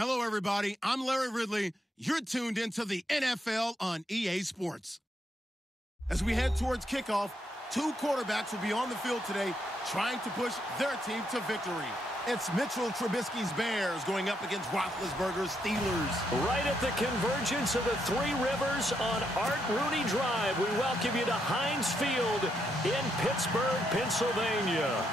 Hello, everybody. I'm Larry Ridley. You're tuned into the NFL on EA Sports. As we head towards kickoff, two quarterbacks will be on the field today trying to push their team to victory. It's Mitchell Trubisky's Bears going up against Roethlisberger's Steelers. Right at the convergence of the Three Rivers on Art Rooney Drive, we welcome you to Heinz Field in Pittsburgh, Pennsylvania.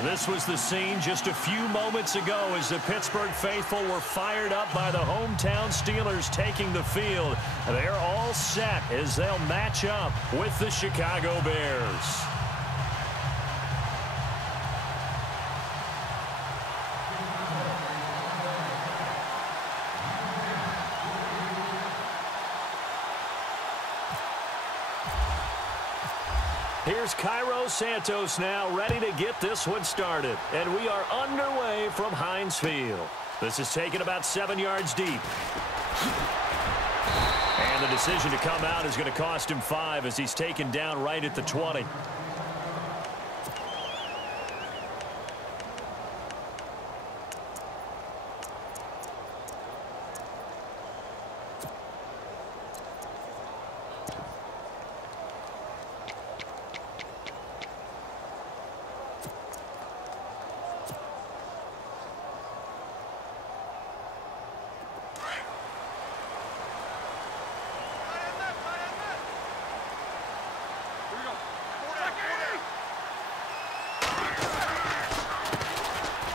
This was the scene just a few moments ago as the Pittsburgh faithful were fired up by the hometown Steelers taking the field. They're all set as they'll match up with the Chicago Bears. Here's Cairo Santos now ready to get this one started. And we are underway from Heinz Field. This is taken about 7 yards deep. And the decision to come out is going to cost him 5 as he's taken down right at the 20.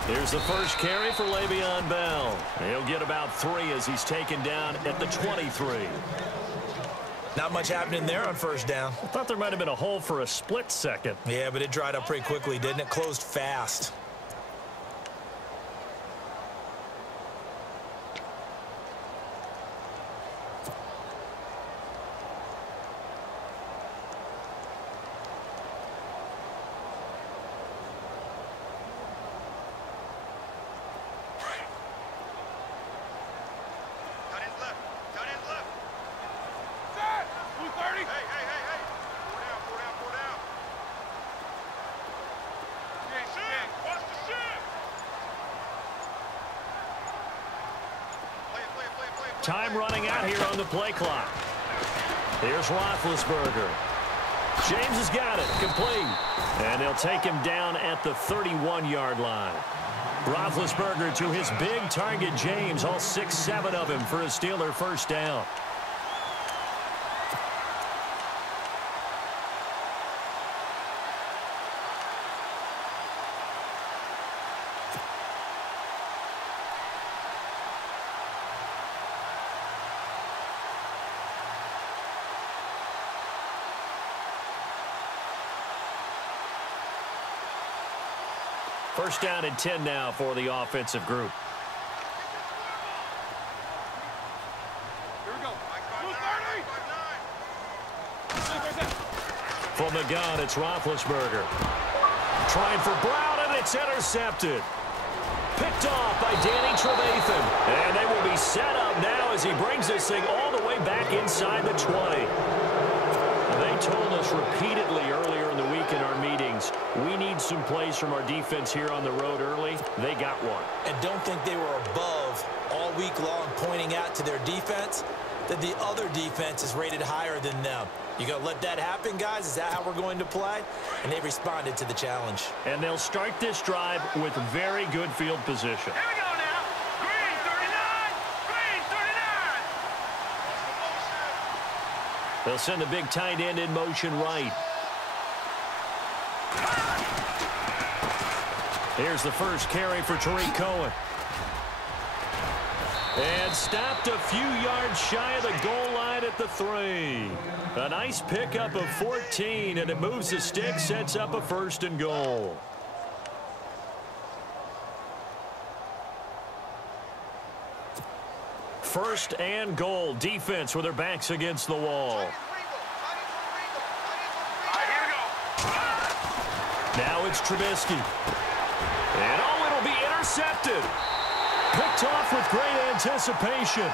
Here's the first carry for Le'Veon Bell. He'll get about 3 as he's taken down at the 23. Not much happening there on first down. I thought there might have been a hole for a split second. Yeah, but it dried up pretty quickly, didn't it? Closed fast. Time running out here on the play clock. Here's Roethlisberger. James has got it. Complete. And they'll take him down at the 31-yard line. Roethlisberger to his big target, James. All 6-7 of him for a Steeler first down. First down and 10 now for the offensive group. Here we go. From the gun, it's Roethlisberger. Trying for Brown, and it's intercepted. Picked off by Danny Trevathan. And they will be set up now as he brings this thing all the way back inside the 20. They told us repeatedly earlier in the week in our meetings, we need some plays from our defense here on the road early. They got one. And don't think they were above all week long pointing out to their defense that the other defense is rated higher than them. You going to let that happen, guys? Is that how we're going to play? And they responded to the challenge. And they'll start this drive with very good field position. Here we go now. Green 39. Green 39. They'll send the big tight end in motion right. Here's the first carry for Tariq Cohen. And stopped a few yards shy of the goal line at the 3. A nice pickup of 14, and it moves the stick, sets up a 1st and goal. First and goal. Defense with their backs against the wall. Now it's Trubisky. And oh, it'll be intercepted. Picked off with great anticipation.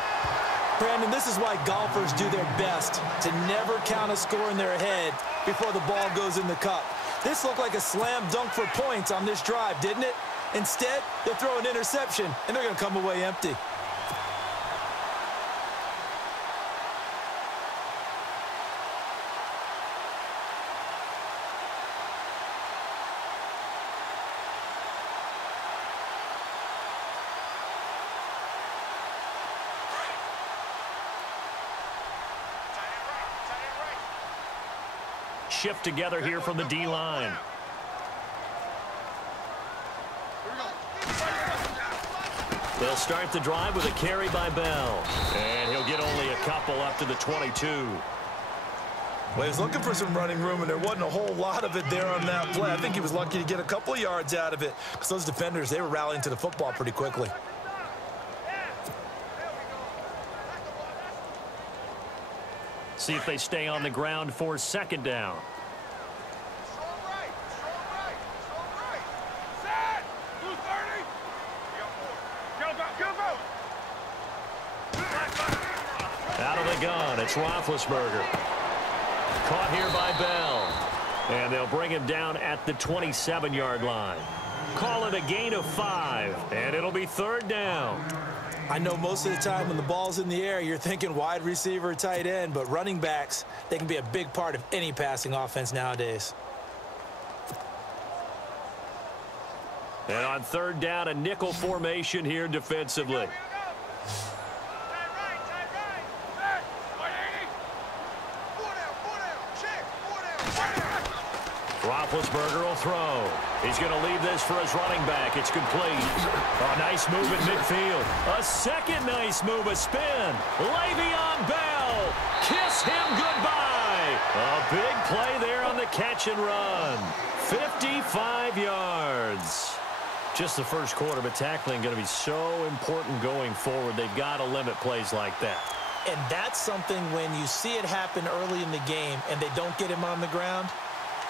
Brandon, this is why golfers do their best to never count a score in their head before the ball goes in the cup. This looked like a slam dunk for points on this drive, didn't it? Instead, they throw an interception, and they're going to come away empty. shift together here from the D-line. They'll start the drive with a carry by Bell. And he'll get only a couple up to the 22. Well, he was looking for some running room, and there wasn't a whole lot of it there on that play. I think he was lucky to get a couple of yards out of it because those defenders, they were rallying to the football pretty quickly. See if they stay on the ground for second down. Out of the gun, it's Roethlisberger. Caught here by Bell. And they'll bring him down at the 27-yard line. Call it a gain of 5, and it'll be third down. I know most of the time when the ball's in the air, you're thinking wide receiver, tight end, but running backs, they can be a big part of any passing offense nowadays. And on third down, a nickel formation here defensively. Roethlisberger will throw. He's going to leave this for his running back. It's complete. A nice move at midfield. A second nice move, a spin. Le'Veon Bell. Kiss him goodbye. A big play there on the catch and run. 55 yards. Just the first quarter, but tackling going to be so important going forward. They've got to limit plays like that. And that's something when you see it happen early in the game and they don't get him on the ground,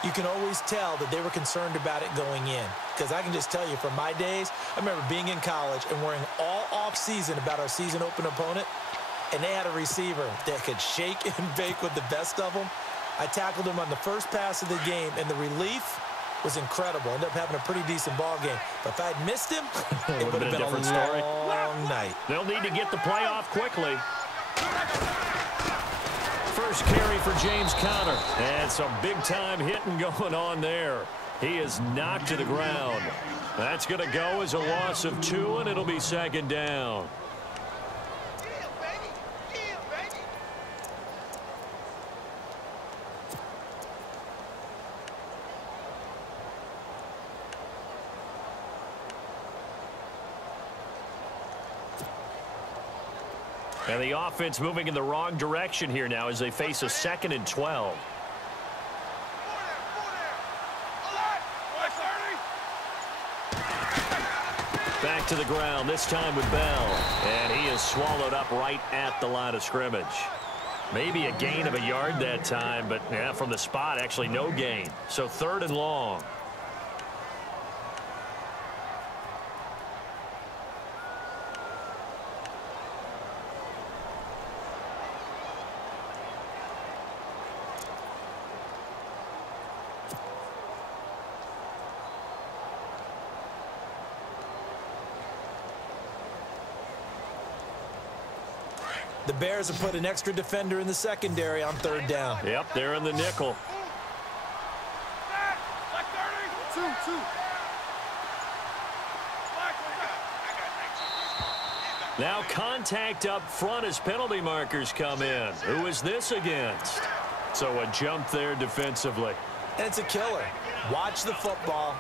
you can always tell that they were concerned about it going in. Because I can just tell you from my days, I remember being in college and worrying all off-season about our season open opponent, and they had a receiver that could shake and bake with the best of them. I tackled him on the first pass of the game, and the relief was incredible. Ended up having a pretty decent ball game. But if I had missed him, it would have been a different story. Long night. They'll need to get the play off quickly. First carry for James Conner. And some big-time hitting going on there. He is knocked to the ground. That's going to go as a loss of 2, and it'll be second down. And the offense moving in the wrong direction here now as they face a 2nd and 12. Back to the ground, this time with Bell. And he is swallowed up right at the line of scrimmage. Maybe a gain of a yard that time, but yeah, from the spot, actually no gain. So 3rd and long. The Bears have put an extra defender in the secondary on 3rd down. Yep, they're in the nickel. Now contact up front as penalty markers come in. Who is this against? So a jump there defensively. And it's a killer. Watch the football.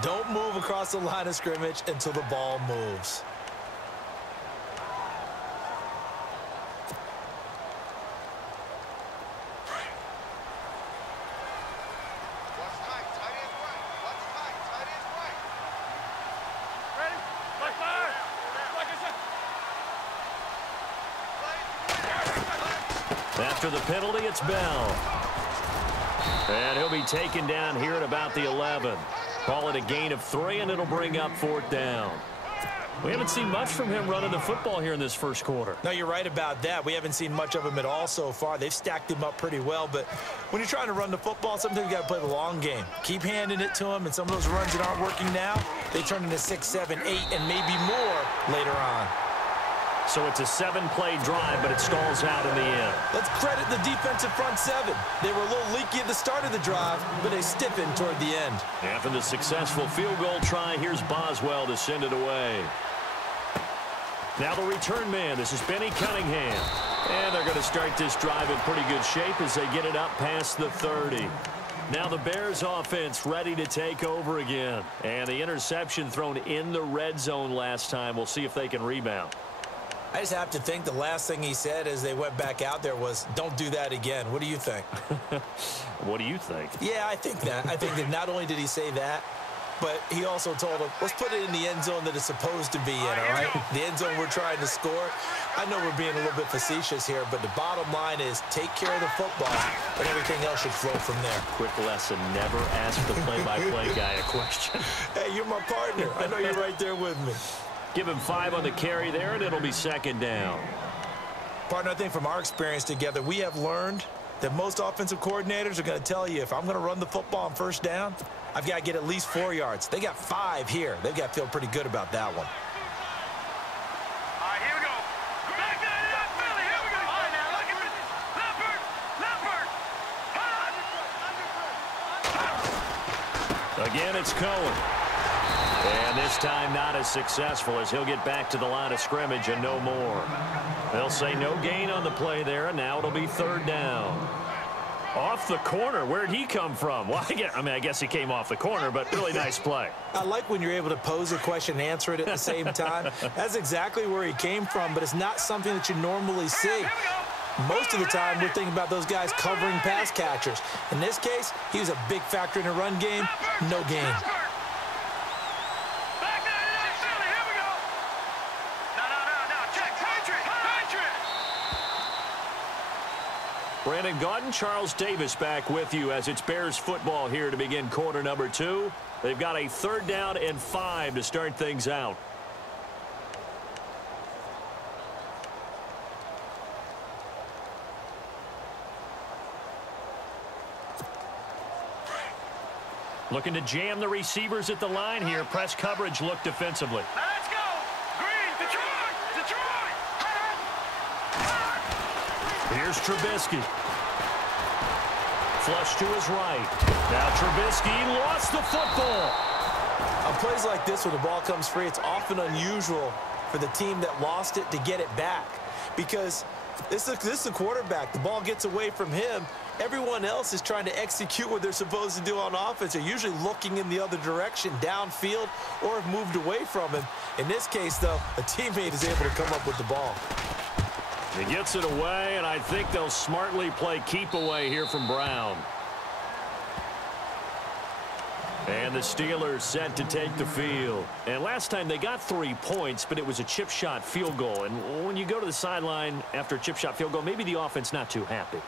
Don't move across the line of scrimmage until the ball moves. After the penalty, it's Bell. And he'll be taken down here at about the 11. Call it a gain of 3, and it'll bring up 4th down. We haven't seen much from him running the football here in this first quarter. No, you're right about that. We haven't seen much of him at all so far. They've stacked him up pretty well, but when you're trying to run the football, sometimes you got to play the long game. Keep handing it to him, and some of those runs that aren't working now, they turn into 6, 7, 8, and maybe more later on. So it's a 7-play drive, but it stalls out in the end. Let's credit the defensive front 7. They were a little leaky at the start of the drive, but they stiffened toward the end. After the successful field goal try, here's Boswell to send it away. Now the return man, this is Benny Cunningham. And they're going to start this drive in pretty good shape as they get it up past the 30. Now the Bears offense ready to take over again. And the interception thrown in the red zone last time. We'll see if they can rebound. I just have to think the last thing he said as they went back out there was, don't do that again. What do you think? What do you think? Yeah, I think that. I think that not only did he say that, but he also told him, let's put it in the end zone that it's supposed to be in, all right? The end zone we're trying to score. I know we're being a little bit facetious here, but the bottom line is take care of the football, and everything else should flow from there. Quick lesson, never ask the play-by-play guy a question. Hey, you're my partner. I know you're right there with me. Give him 5 on the carry there, and it'll be second down. Partner, I think from our experience together, we have learned that most offensive coordinators are going to tell you, if I'm going to run the football on first down, I've got to get at least 4 yards. They got 5 here. They've got to feel pretty good about that one. All right, here we go. Back that up, Billy. Here we go. All right, now, look at this. Leopard. Again, it's Cohen. And this time not as successful as he'll get back to the line of scrimmage and no more. They'll say no gain on the play there, and now it'll be third down. Off the corner. Where'd he come from? Well, I guess he came off the corner, but really nice play. I like when you're able to pose a question and answer it at the same time. That's exactly where he came from, but it's not something that you normally see. Most of the time, we're thinking about those guys covering pass catchers. In this case, he was a big factor in the run game. No gain. Brandon Gaudin, Charles Davis back with you as it's Bears football here to begin quarter number 2. They've got a third down and 5 to start things out. Looking to jam the receivers at the line here. Press coverage look defensively. Let's go. Green, Detroit. Here's Trubisky. Flush to his right. Now Trubisky lost the football. On plays like this where the ball comes free, it's often unusual for the team that lost it to get it back. Because this is the quarterback. The ball gets away from him. Everyone else is trying to execute what they're supposed to do on offense. They're usually looking in the other direction, downfield, or have moved away from him. In this case, though, a teammate is able to come up with the ball. He gets it away, and I think they'll smartly play keep away here from Brown. And the Steelers set to take the field. And last time they got 3 points, but it was a chip shot field goal. And when you go to the sideline after a chip shot field goal, maybe the offense not too happy.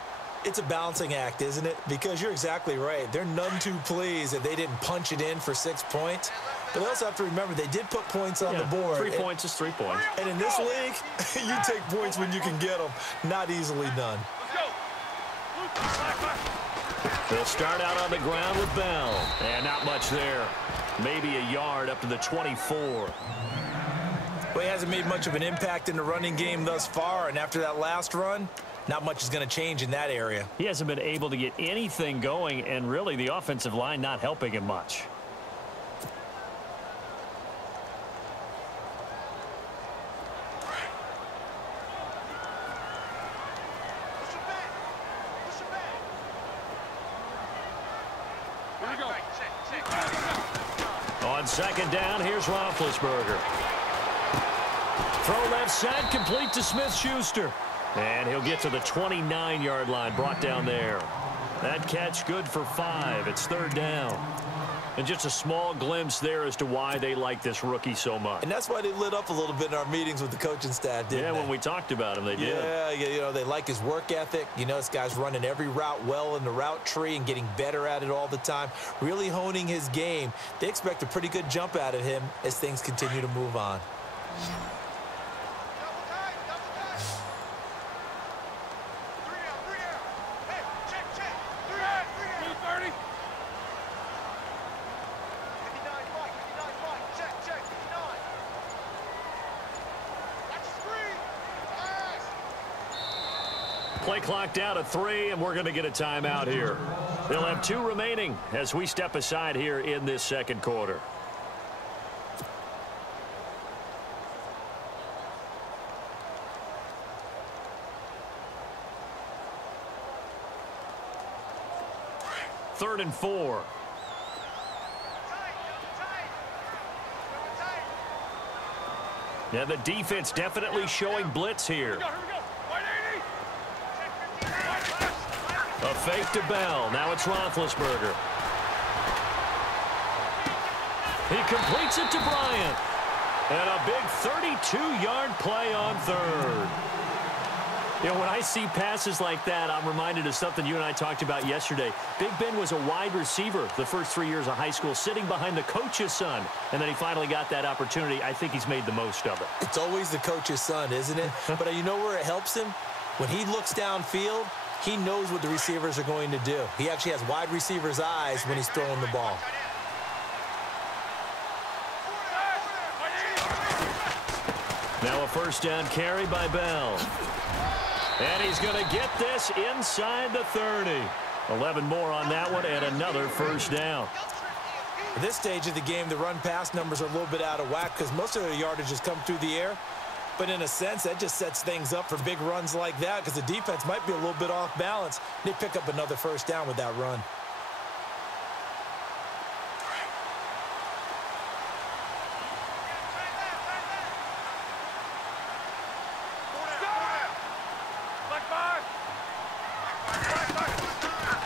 It's a balancing act, isn't it? Because you're exactly right. They're none too pleased that they didn't punch it in for 6 points. But they also have to remember they did put points on the board. 3 points is 3 points. And in this league, you take points when you can get them. Not easily done. They'll start out on the ground with Bell. And not much there. Maybe a yard up to the 24. Well, he hasn't made much of an impact in the running game thus far. And after that last run, not much is going to change in that area. He hasn't been able to get anything going, and really the offensive line not helping him much. On second down, here's Roethlisberger. Throw left side, complete to Smith-Schuster. And he'll get to the 29-yard line, brought down there. That catch good for 5. It's third down. And just a small glimpse there as to why they like this rookie so much. And that's why they lit up a little bit in our meetings with the coaching staff, didn't they? Yeah, when we talked about him, they did. Yeah, you know, they like his work ethic. You know, this guy's running every route well in the route tree and getting better at it all the time, really honing his game. They expect a pretty good jump out of him as things continue to move on. Play clock down to 3, and we're going to get a timeout here. They'll have 2 remaining as we step aside here in this second quarter. 3rd and 4. Now the defense definitely showing blitz here. A fake to Bell. Now it's Roethlisberger. He completes it to Bryant. And a big 32-yard play on 3rd. You know, when I see passes like that, I'm reminded of something you and I talked about yesterday. Big Ben was a wide receiver the first 3 years of high school, sitting behind the coach's son. And then he finally got that opportunity. I think he's made the most of it. It's always the coach's son, isn't it? But you know where it helps him? When he looks downfield, he knows what the receivers are going to do. He actually has wide receivers' eyes when he's throwing the ball. Now a first down carry by Bell. And he's going to get this inside the 30. 11 more on that one and another first down. At this stage of the game, the run-pass numbers are a little bit out of whack because most of their yardage has come through the air. But in a sense, that just sets things up for big runs like that because the defense might be a little bit off balance. They pick up another first down with that run.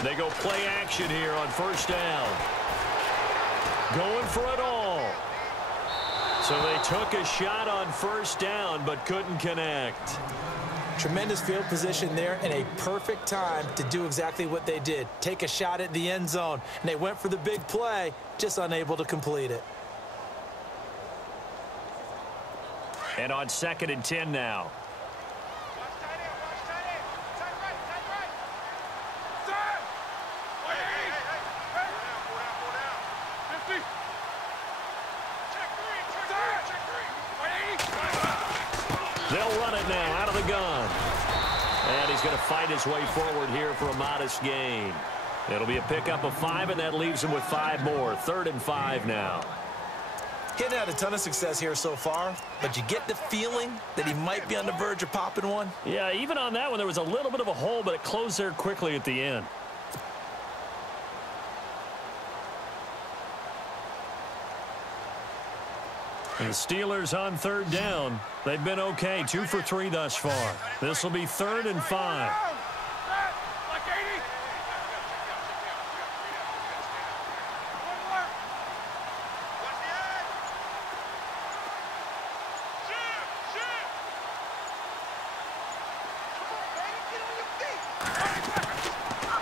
They go play action here on first down. Going for it all. So they took a shot on first down but couldn't connect. Tremendous field position there and a perfect time to do exactly what they did. Take a shot at the end zone. And they went for the big play, just unable to complete it. And on 2nd and 10 now. They'll run it now out of the gun. And he's going to fight his way forward here for a modest gain. It'll be a pickup of 5, and that leaves him with 5 more. 3rd and 5 now. He hasn't had a ton of success here so far, but you get the feeling that he might be on the verge of popping one. Yeah, even on that one, there was a little bit of a hole, but it closed there quickly at the end. And the Steelers on 3rd down. They've been okay, 2 for 3 thus far. This will be 3rd and 5.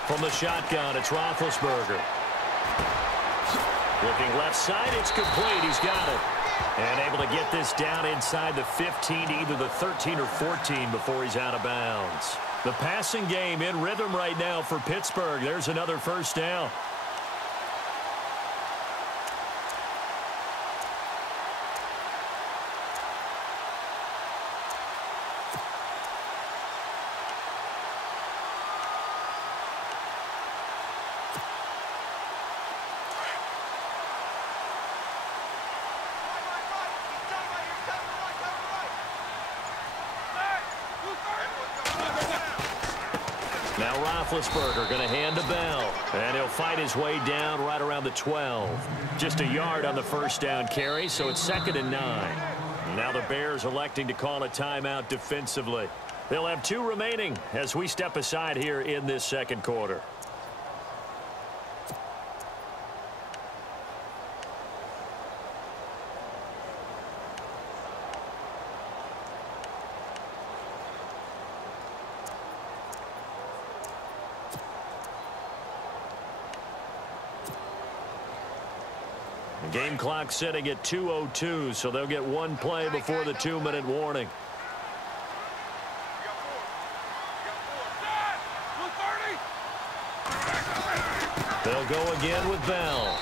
From the shotgun, it's Roethlisberger. Looking left side, it's complete. He's got it. And able to get this down inside the 15, either the 13 or 14 before he's out of bounds. The passing game in rhythm right now for Pittsburgh. There's another first down. Now Roethlisberger going to hand to Bell. And he'll fight his way down right around the 12. Just a yard on the first down carry, so it's 2nd and 9. Now the Bears electing to call a timeout defensively. They'll have 2 remaining as we step aside here in this second quarter. Game clock sitting at 2:02, so they'll get 1 play before the 2-minute warning. They'll go again with Bell.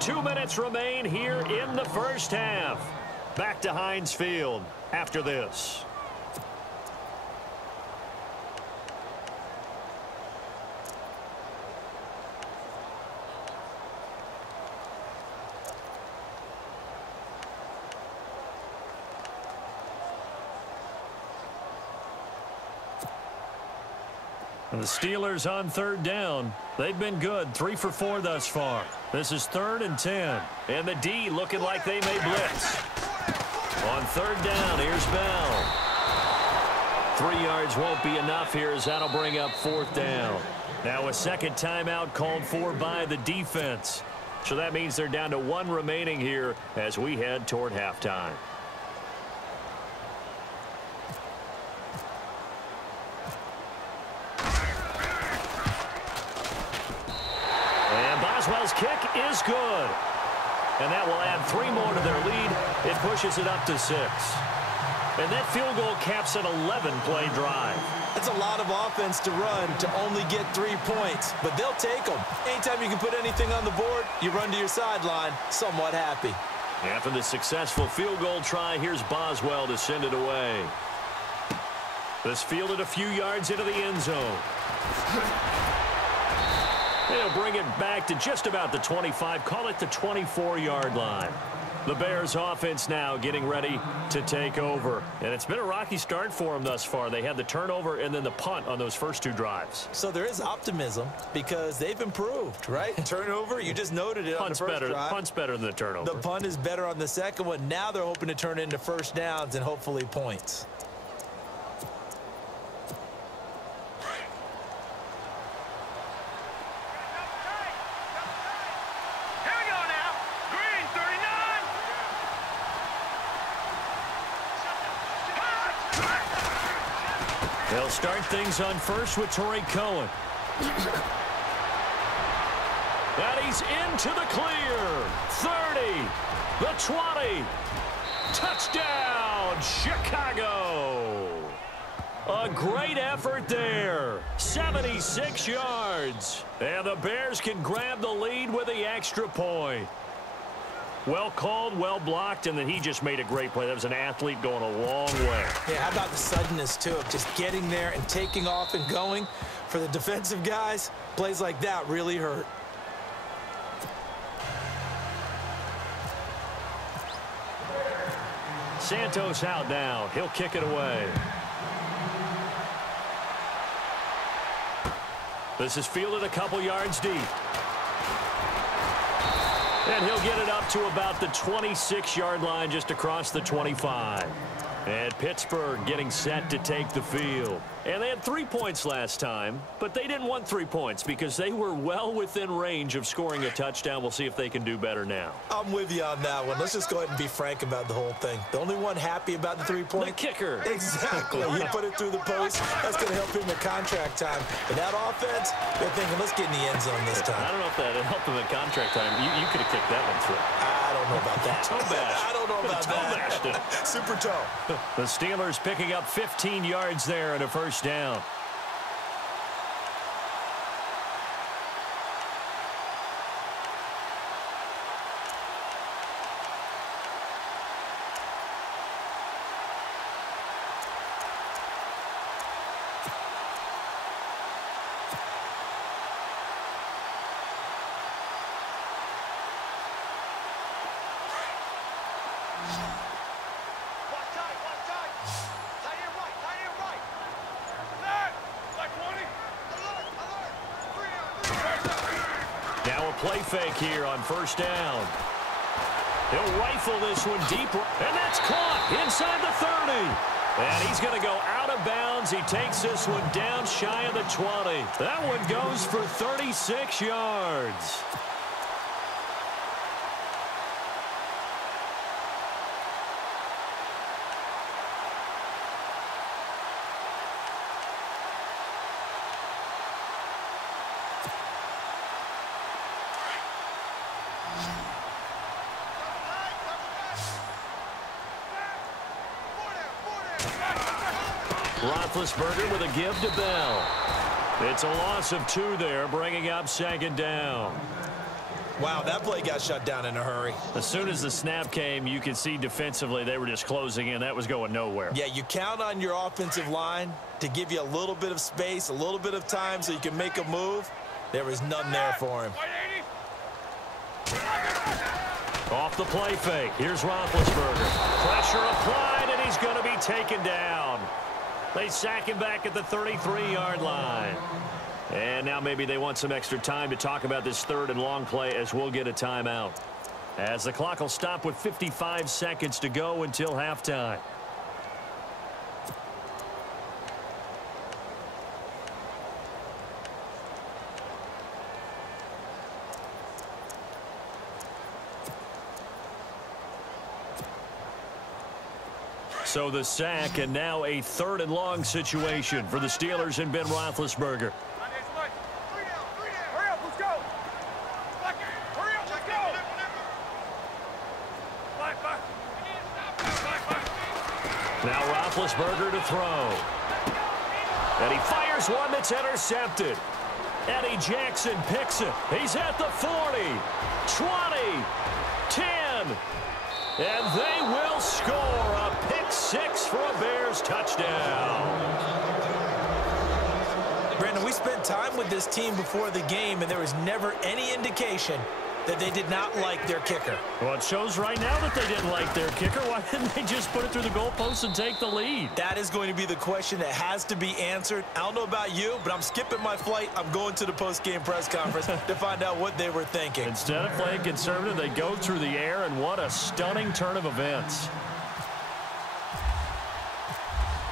Two minutes remain here in the first half. Back to Heinz Field after this. And the Steelers on third down. They've been good, 3 for 4 thus far. This is 3rd and 10. And the D looking like they may blitz. On third down, here's Bell. 3 yards won't be enough here as that'll bring up 4th down. Now a second timeout called for by the defense. So that means they're down to 1 remaining here as we head toward halftime. And Boswell's kick is good. And that will add 3 more to their lead. It pushes it up to 6. And that field goal caps an 11-play drive. That's a lot of offense to run to only get 3 points, but they'll take them. Anytime you can put anything on the board, you run to your sideline somewhat happy. After the successful field goal try, here's Boswell to send it away. This fielded a few yards into the end zone. They'll bring it back to just about the 25, call it the 24-yard line. The Bears offense now getting ready to take over. And it's been a rocky start for them thus far. They had the turnover and then the punt on those first 2 drives. So there is optimism because they've improved, right? Turnover, you just noted it on the first drive. Punt's better than the turnover. The punt is better on the second one. Now they're hoping to turn it into first downs and hopefully points. They'll start things on first with Torrey Cohen. And he's into the clear. 30, the 20. Touchdown, Chicago. A great effort there. 76 yards. And the Bears can grab the lead with the extra point. Well called, well blocked, and then he just made a great play. That was an athlete going a long way. Yeah, how about the suddenness, too, of just getting there and taking off and going? For the defensive guys, plays like that really hurt. Santos out now. He'll kick it away. This is fielded a couple yards deep. And he'll get it up to about the 26-yard line just across the 25. And Pittsburgh getting set to take the field. And they had 3 points last time, but they didn't want 3 points because they were well within range of scoring a touchdown. We'll see if they can do better now. I'm with you on that one. Let's just go ahead and be frank about the whole thing. The only one happy about the 3-point? The kicker. Exactly. You put it through the post. That's going to help him in contract time. But that offense, they're thinking, let's get in the end zone this time. I don't know if that helped him in contract time. You could have kicked that one through. I don't know about that. Toe bash. I don't know about that. Super toe. The Steelers picking up 15 yards there and a first down. Play fake here on first down. He'll rifle this one deep, and that's caught inside the 30. And he's going to go out of bounds. He takes this one down shy of the 20. That one goes for 36 yards. Roethlisberger with a give to Bell. It's a loss of 2 there, bringing up second down. Wow, that play got shut down in a hurry. As soon as the snap came, you could see defensively they were just closing in. That was going nowhere. Yeah, you count on your offensive line to give you a little bit of space, a little bit of time so you can make a move. There was none there for him. Off the play fake. Here's Roethlisberger. Pressure applied, and he's going to be taken down. They sack him back at the 33-yard line. And now maybe they want some extra time to talk about this third and long play as we'll get a timeout. As the clock will stop with 55 seconds to go until halftime. So the sack, and now a third and long situation for the Steelers and Ben Roethlisberger. Now Roethlisberger to throw. And he fires one that's intercepted. Eddie Jackson picks it. He's at the 40, 20, 10. And they will score a pick six for a Bears touchdown. Brandon, we spent time with this team before the game, and there was never any indication that they did not like their kicker. Well, it shows right now that they didn't like their kicker. Why didn't they just put it through the goalpost and take the lead? That is going to be the question that has to be answered. I don't know about you, but I'm skipping my flight. I'm going to the post-game press conference to find out what they were thinking. Instead of playing conservative, they go through the air, and what a stunning turn of events.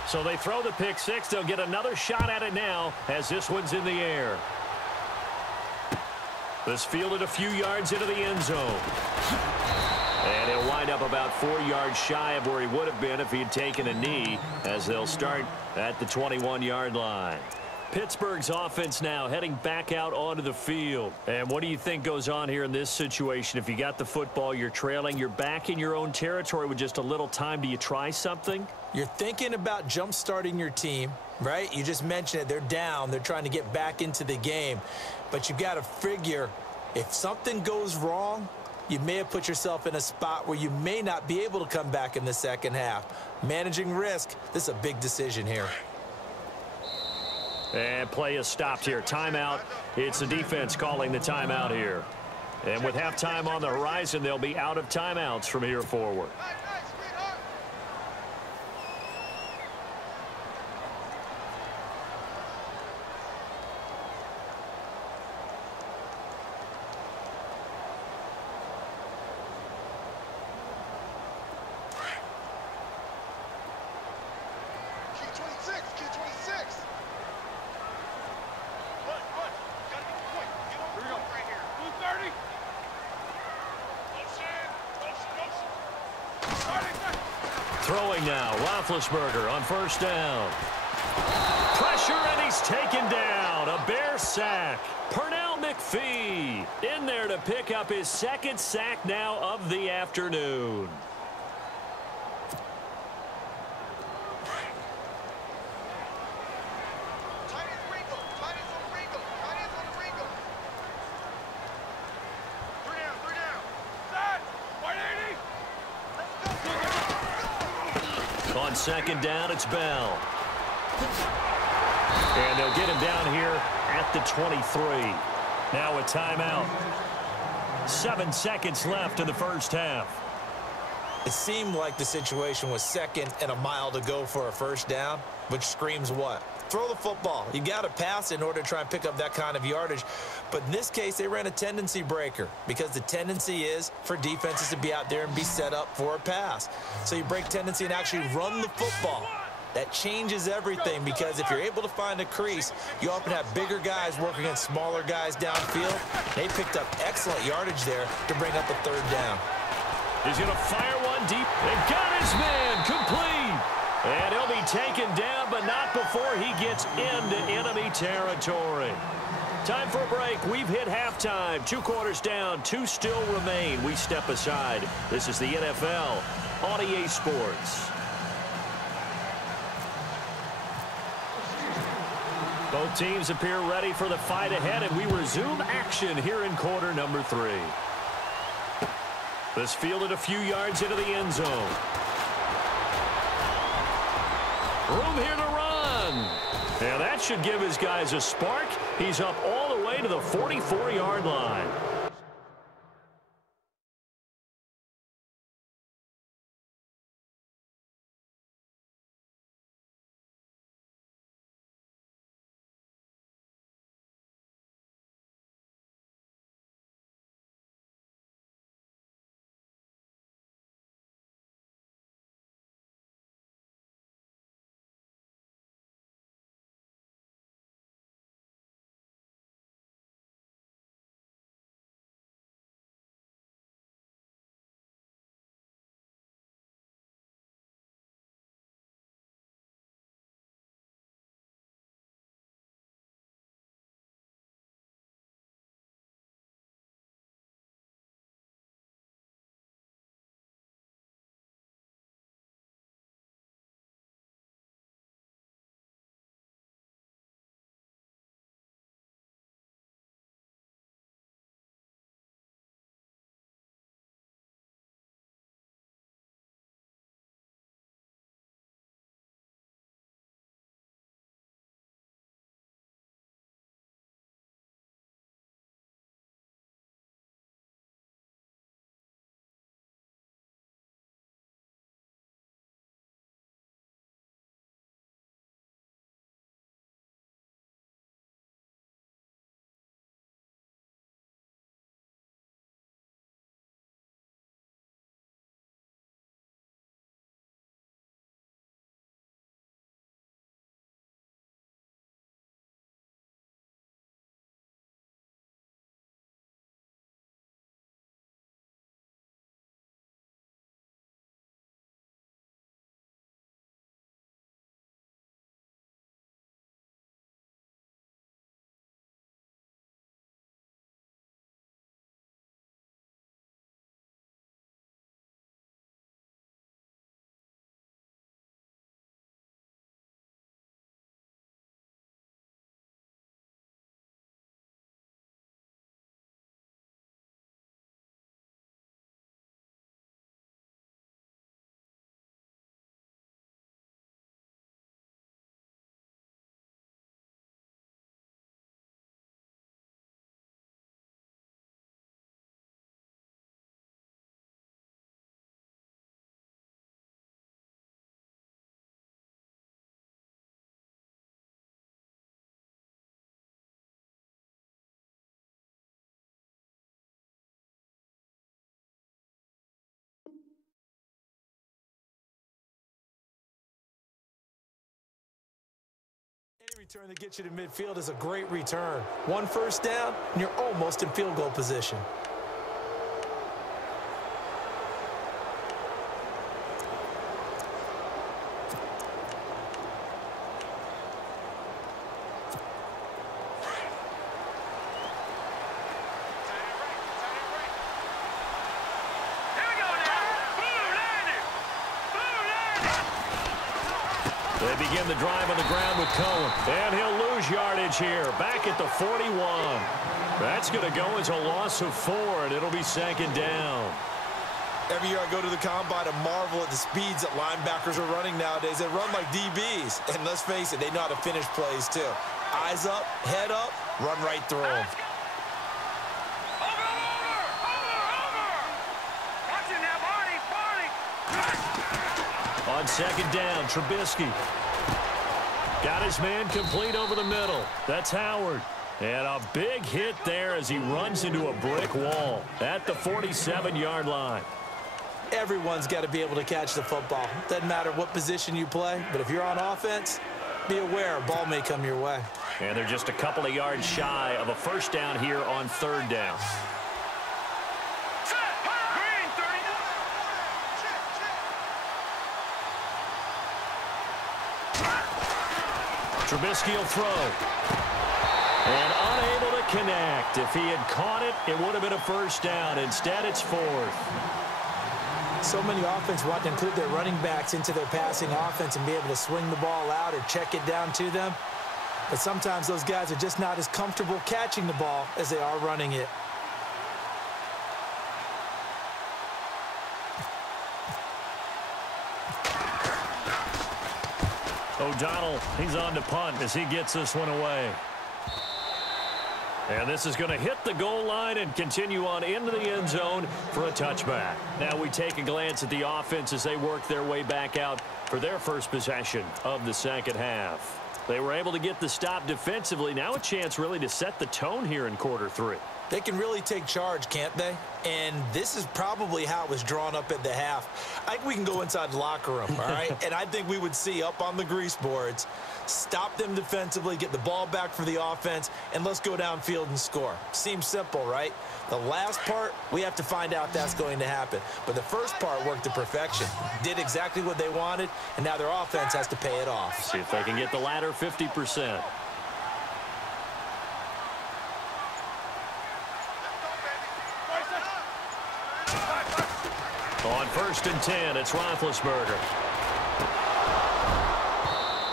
So they throw the pick six. They'll get another shot at it now as this one's in the air. This fielded a few yards into the end zone. And he'll wind up about 4 yards shy of where he would have been if he had taken a knee, as they'll start at the 21-yard line. Pittsburgh's offense now heading back out onto the field. And what do you think goes on here in this situation? If you got the football, you're trailing, you're back in your own territory with just a little time. Do you try something? You're thinking about jump-starting your team, right? You just mentioned it. They're down. They're trying to get back into the game. But you've got to figure, if something goes wrong, you may have put yourself in a spot where you may not be able to come back in the second half. Managing risk, this is a big decision here. And play is stopped here. Timeout. It's the defense calling the timeout here. And with halftime on the horizon, they'll be out of timeouts from here forward. Throwing now, Roethlisberger on first down. Pressure, and he's taken down. A Bear sack. Pernell McPhee in there to pick up his second sack now of the afternoon. On second down, it's Bell. And they'll get him down here at the 23. Now a timeout. 7 seconds left in the first half. It seemed like the situation was second and a mile to go for a first down, which screams what? Throw the football. You got to pass in order to try and pick up that kind of yardage. But in this case, they ran a tendency breaker because the tendency is for defenses to be out there and be set up for a pass. So you break tendency and actually run the football. That changes everything because if you're able to find a crease, you often have bigger guys working against smaller guys downfield. They picked up excellent yardage there to bring up a third down. He's going to fire one deep and got his man complete. And he'll be taken down, but not before he gets into enemy territory. Time for a break. We've hit halftime. 2 quarters down. 2 still remain. We step aside. This is the NFL on EA Sports. Both teams appear ready for the fight ahead, and we resume action here in quarter number 3. This fielded a few yards into the end zone. Room here to run. And that should give his guys a spark. He's up all the way to the 44-yard line. return that gets you to midfield is a great return. One first down, and you're almost in field goal position. They begin the drive on the ground with Cohen. And he'll lose yardage here. Back at the 41. That's going to go as a loss of 4, and it'll be second down. Every year I go to the combine and marvel at the speeds that linebackers are running nowadays. They run like DBs. And let's face it, they know how to finish plays too. Eyes up, head up, run right through them. On second down, Trubisky got his man complete over the middle. That's Howard. And a big hit there as he runs into a brick wall at the 47-yard line. Everyone's got to be able to catch the football. Doesn't matter what position you play, but if you're on offense, be aware a ball may come your way. And they're just a couple of yards shy of a first down here on third down. Trubisky will throw. And unable to connect. If he had caught it, it would have been a first down. Instead, it's 4th. So many offense want to include their running backs into their passing offense and be able to swing the ball out or check it down to them. But sometimes those guys are just not as comfortable catching the ball as they are running it. O'Donnell, he's on to punt as he gets this one away. And this is going to hit the goal line and continue on into the end zone for a touchback. Now we take a glance at the offense as they work their way back out for their first possession of the second half. They were able to get the stop defensively. Now a chance really to set the tone here in quarter 3. They can really take charge, can't they? And this is probably how it was drawn up at the half. I think we can go inside the locker room, all right? And I think we would see up on the grease boards, stop them defensively, get the ball back for the offense, and let's go downfield and score. Seems simple, right? The last part, we have to find out that's going to happen. But the first part worked to perfection. Did exactly what they wanted, and now their offense has to pay it off. See if they can get the latter 50%. On 1st and 10, it's Roethlisberger.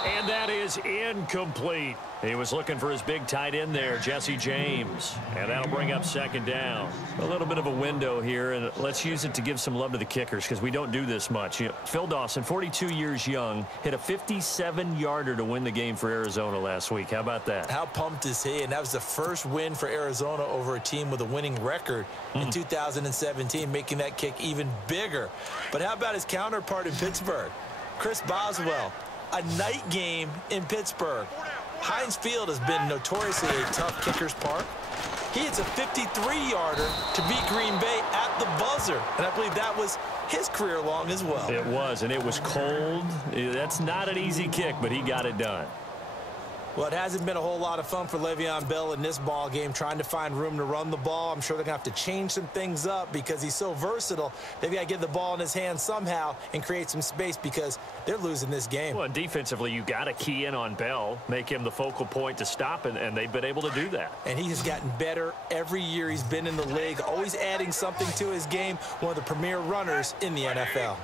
And that is incomplete. He was looking for his big tight end there, Jesse James. And that'll bring up second down. A little bit of a window here, and let's use it to give some love to the kickers because we don't do this much. You know, Phil Dawson, 42 years young, hit a 57-yarder to win the game for Arizona last week. How about that? How pumped is he? And that was the first win for Arizona over a team with a winning record in 2017, making that kick even bigger. But how about his counterpart in Pittsburgh? Chris Boswell, a night game in Pittsburgh. Heinz Field has been notoriously a tough kicker's park. He hits a 53-yarder to beat Green Bay at the buzzer. And I believe that was his career long as well. It was, and it was cold. That's not an easy kick, but he got it done. Well, it hasn't been a whole lot of fun for Le'Veon Bell in this ball game, trying to find room to run the ball. I'm sure they're going to have to change some things up because he's so versatile. They've got to get the ball in his hands somehow and create some space because they're losing this game. Well, defensively, you got to key in on Bell, make him the focal point to stop, and they've been able to do that. And he has gotten better every year he's been in the league, always adding something to his game, one of the premier runners in the NFL.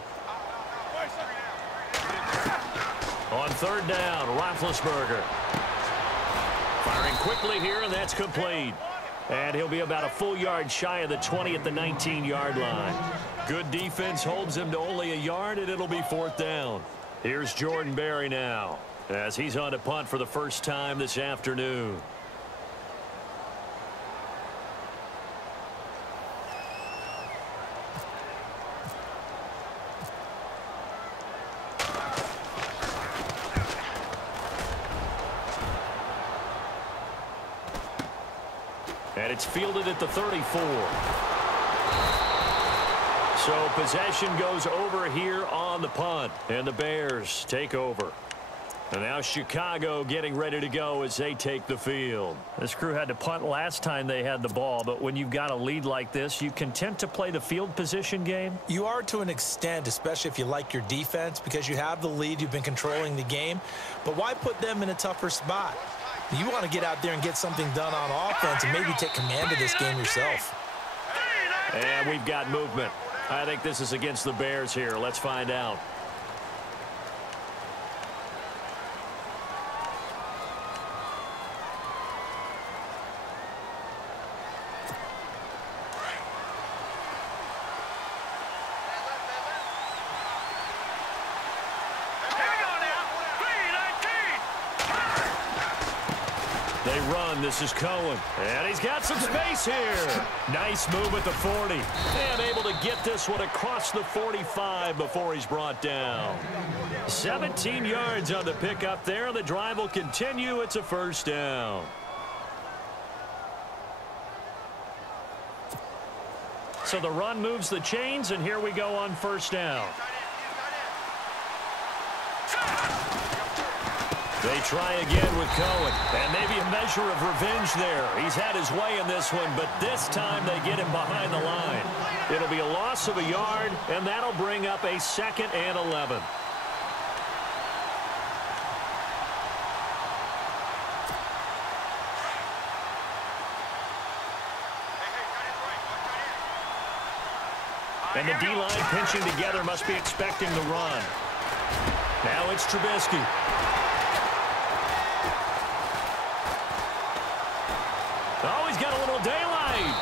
On 3rd down, Roethlisberger. Firing quickly here, and that's complete. And he'll be about a full yard shy of the 20 at the 19-yard line. Good defense holds him to only a yard, and it'll be 4th down. Here's Jordan Berry now as he's on to punt for the first time this afternoon. And it's fielded at the 34. So possession goes over here on the punt. And the Bears take over. And now Chicago getting ready to go as they take the field. This crew had to punt last time they had the ball, but when you've got a lead like this, you content to play the field position game? You are to an extent, especially if you like your defense, because you have the lead, you've been controlling the game. But why put them in a tougher spot? You want to get out there and get something done on offense and maybe take command of this game yourself. And we've got movement. I think this is against the Bears here. Let's find out. They run. This is Cohen. And he's got some space here. Nice move at the 40. And able to get this one across the 45 before he's brought down. 17 yards on the pickup there. The drive will continue. It's a first down. So the run moves the chains, and here we go on first down. They try again with Cohen, and maybe a measure of revenge there. He's had his way in this one, but this time they get him behind the line. It'll be a loss of a yard, and that'll bring up a 2nd and 11. And the D-line pinching together must be expecting the run. Now it's Trubisky. Oh, he's got a little daylight.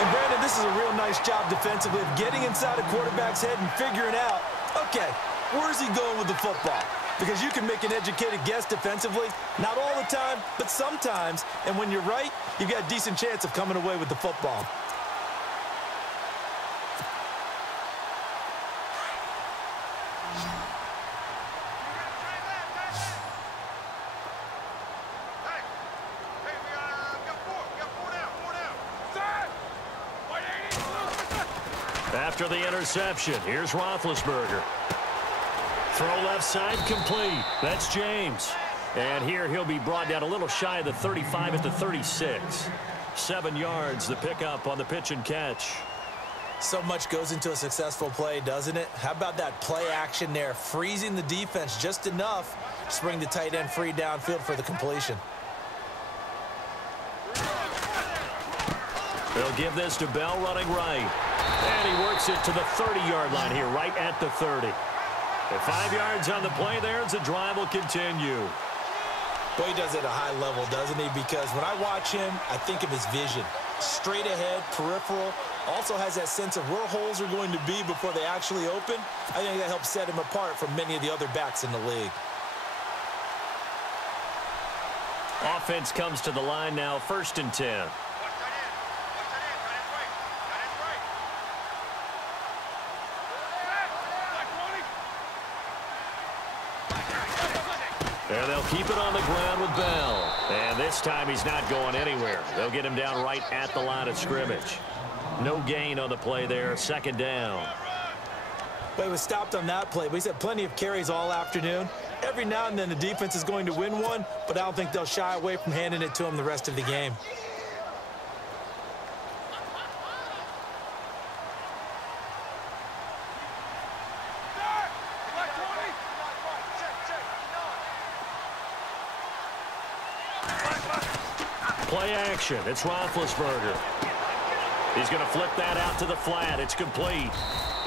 And Brandon, this is a real nice job defensively of getting inside a quarterback's head and figuring out, okay, where's he going with the football? Because you can make an educated guess defensively, not all the time, but sometimes. And when you're right, you've got a decent chance of coming away with the football. After the interception, here's Roethlisberger. Throw left side, complete. That's James. And here he'll be brought down a little shy of the 35 at the 36. 7 yards, the pickup on the pitch and catch. So much goes into a successful play, doesn't it? How about that play action there, freezing the defense just enough to bring the tight end free downfield for the completion. They'll give this to Bell running right. And he works it to the 30-yard line here, right at the 30. And 5 yards on the play there as the drive will continue. Boy, he does it at a high level, doesn't he? Because when I watch him, I think of his vision. Straight ahead, peripheral. Also has that sense of where holes are going to be before they actually open. I think that helps set him apart from many of the other backs in the league. Offense comes to the line now, 1st and 10. And they'll keep it on the ground with Bell. And this time he's not going anywhere. They'll get him down right at the line of scrimmage. No gain on the play there, 2nd down. But he was stopped on that play, but he's had plenty of carries all afternoon. Every now and then the defense is going to win one, but I don't think they'll shy away from handing it to him the rest of the game. Play action. It's Roethlisberger. He's going to flip that out to the flat. It's complete.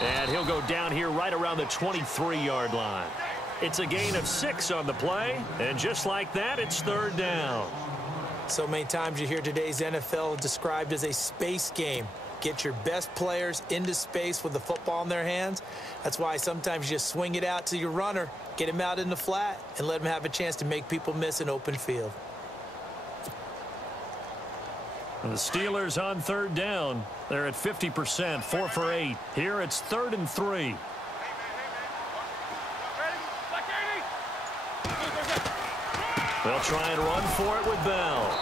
And he'll go down here right around the 23-yard line. It's a gain of 6 on the play. And just like that, it's 3rd down. So many times you hear today's NFL described as a space game. Get your best players into space with the football in their hands. That's why sometimes you just swing it out to your runner, get him out in the flat, and let him have a chance to make people miss an open field. And the Steelers on 3rd down. They're at 50%, 4 for 8. Here it's 3rd and 3. They'll try and run for it with Bell.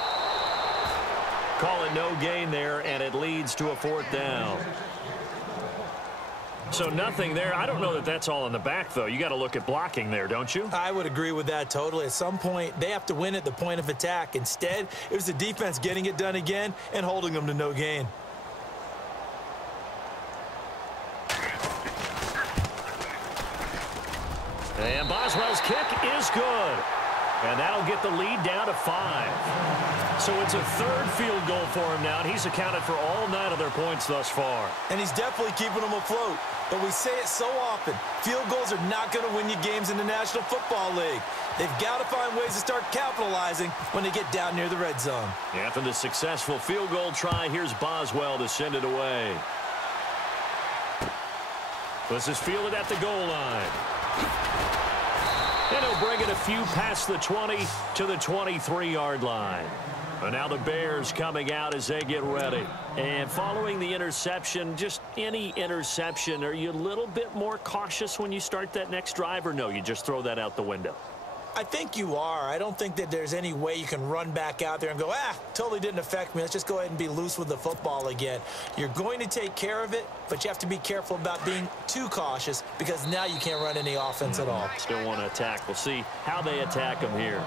Call it no gain there, and it leads to a 4th down. So nothing there. I don't know that that's all in the back, though. You got to look at blocking there, don't you? I would agree with that totally. At some point, they have to win at the point of attack. Instead, it was the defense getting it done again and holding them to no gain. And Boswell's kick is good. And that'll get the lead down to 5. So it's a third field goal for him now, and he's accounted for all 9 of their points thus far. And he's definitely keeping them afloat. But we say it so often, field goals are not going to win you games in the National Football League. They've got to find ways to start capitalizing when they get down near the red zone. After the successful field goal try, here's Boswell to send it away. This is fielded at the goal line. And he'll bring it a few past the 20 to the 23-yard line. And now the Bears coming out as they get ready. And following the interception, just any interception, are you a little bit more cautious when you start that next drive, or no, you just throw that out the window? I think you are. I don't think that there's any way you can run back out there and go, totally didn't affect me. Let's just go ahead and be loose with the football again. You're going to take care of it, but you have to be careful about being too cautious because now you can't run any offense at all. Still want to attack. We'll see how they attack them here.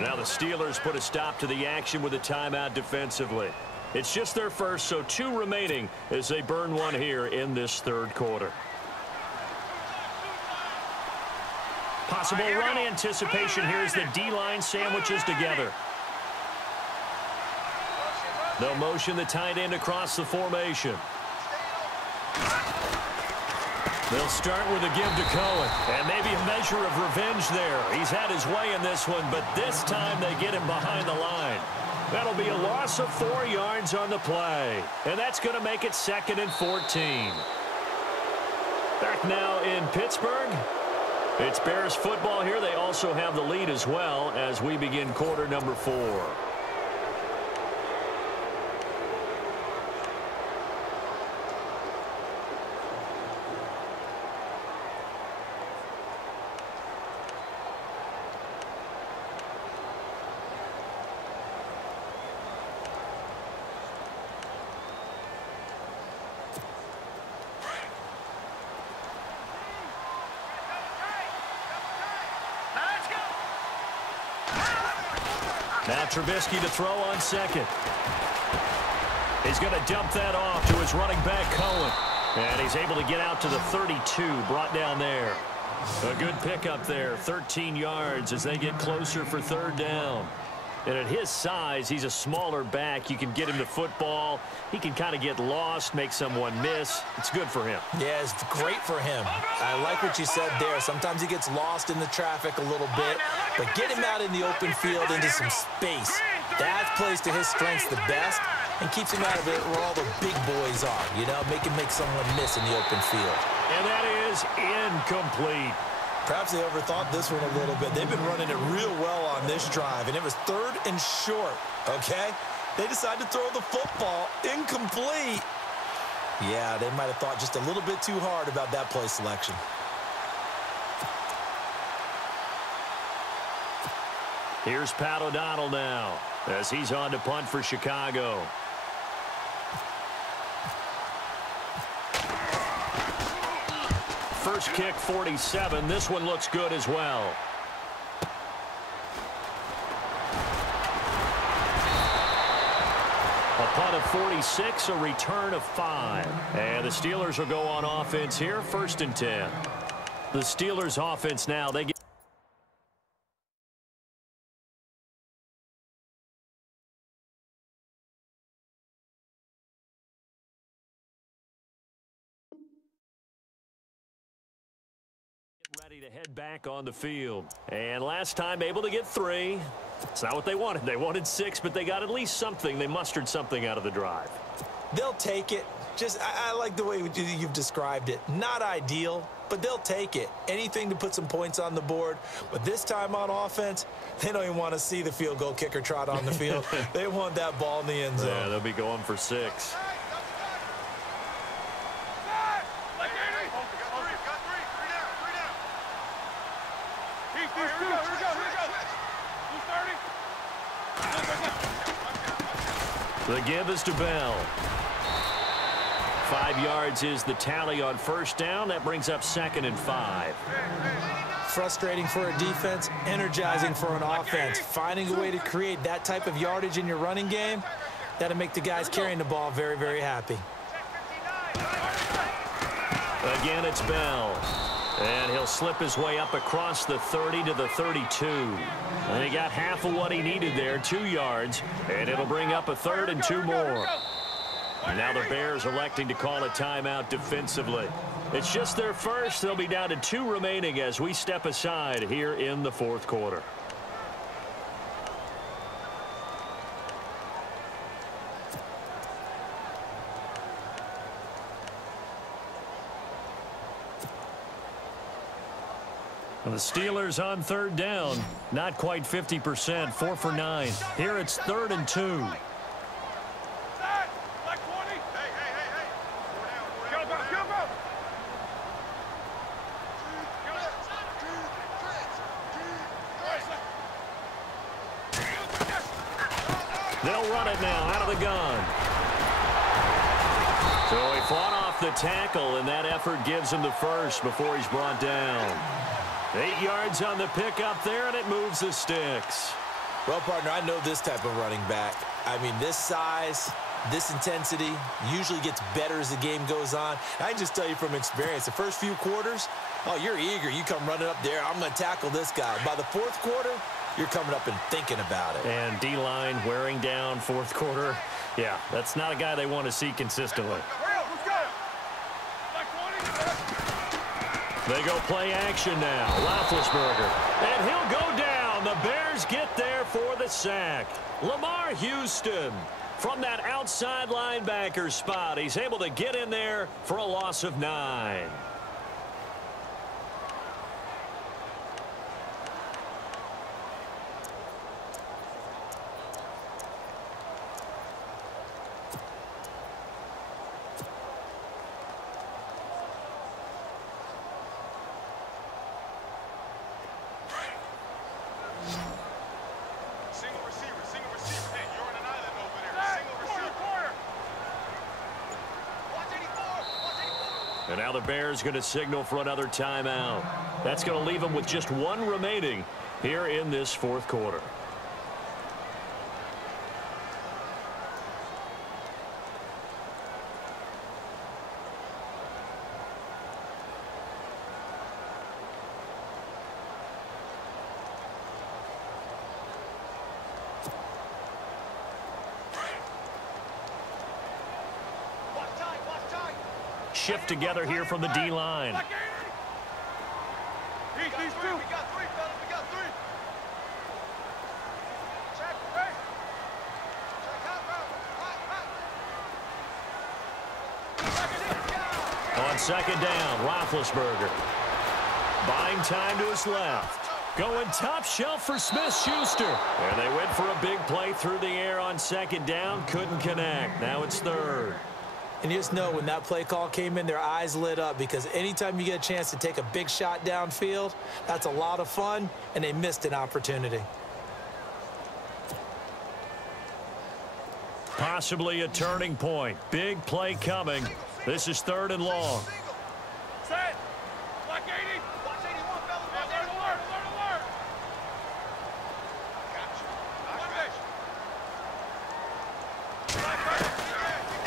Now the Steelers put a stop to the action with a timeout defensively. It's just their first, so 2 remaining as they burn one here in this third quarter. Possible run anticipation here as the D-line sandwiches together. They'll motion the tight end across the formation. They'll start with a give to Cohen. And maybe a measure of revenge there. He's had his way in this one, but this time they get him behind the line. That'll be a loss of 4 yards on the play. And that's going to make it 2nd and 14. Back now in Pittsburgh. It's Bears football here. They also have the lead as well as we begin quarter number 4. Now Trubisky to throw on second. He's going to dump that off to his running back, Cohen. And he's able to get out to the 32, brought down there. A good pickup there, 13 yards as they get closer for 3rd down. And at his size, he's a smaller back. You can get him the football. He can kind of get lost, make someone miss. It's good for him. Yeah, it's great for him. I like what you said there. Sometimes he gets lost in the traffic a little bit, but get him out in the open field into some space. That plays to his strengths the best and keeps him out of it where all the big boys are, you know, make someone miss in the open field. And that is incomplete. Perhaps they overthought this one a little bit. They've been running it real well on this drive, and it was 3rd and short, okay? They decided to throw the football incomplete. Yeah, they might have thought just a little bit too hard about that play selection. Here's Pat O'Donnell now as he's on to punt for Chicago. First kick, 47. This one looks good as well. A punt of 46, a return of 5. And the Steelers will go on offense here, 1st and 10. The Steelers offense now, they get ready to head back on the field. And last time able to get 3. It's not what they wanted. They wanted 6, but they got at least something. They mustered something out of the drive. They'll take it. I like the way you've described it. Not ideal, but they'll take it. Anything to put some points on the board. But this time on offense, they don't even want to see the field goal kicker trot on the field. They want that ball in the end zone. Yeah, they'll be going for 6. The give is to Bell. 5 yards is the tally on first down. That brings up 2nd and 5. Frustrating for a defense, energizing for an offense. Finding a way to create that type of yardage in your running game, that'll make the guys carrying the ball very, very happy. Again, it's Bell. And he'll slip his way up across the 30 to the 32. And he got half of what he needed there, 2 yards. And it'll bring up a 3rd and 2 more. And now the Bears electing to call a timeout defensively. It's just their first. They'll be down to 2 remaining as we step aside here in the 4th quarter. The Steelers on 3rd down. Not quite 50%, 4 for 9. Here it's 3rd and 2. They'll run it now out of the gun. So he fought off the tackle, and that effort gives him the first before he's brought down. 8 yards on the pickup there, and it moves the sticks. Well, partner, I know this type of running back. I mean, this size, this intensity usually gets better as the game goes on. I can just tell you from experience, the first few quarters, oh, you're eager. You come running up there, I'm going to tackle this guy. By the 4th quarter, you're coming up and thinking about it. And D-line wearing down 4th quarter. Yeah, that's not a guy they want to see consistently. They go play action now. Roethlisberger. And he'll go down. The Bears get there for the sack. Lamar Houston from that outside linebacker spot. He's able to get in there for a loss of 9. And now the Bears going to signal for another timeout. That's going to leave them with just 1 remaining here in this 4th quarter. Shift together here from the D-line. On 2nd down, Roethlisberger. Buying time to his left. Going top shelf for Smith-Schuster. And they went for a big play through the air on 2nd down. Couldn't connect. Now it's 3rd. And you just know when that play call came in, their eyes lit up because anytime you get a chance to take a big shot downfield, that's a lot of fun, and they missed an opportunity. Possibly a turning point. Big play coming. This is 3rd and long. Set. Black 80. Watch 81, fellas. Alert, alert, alert, alert.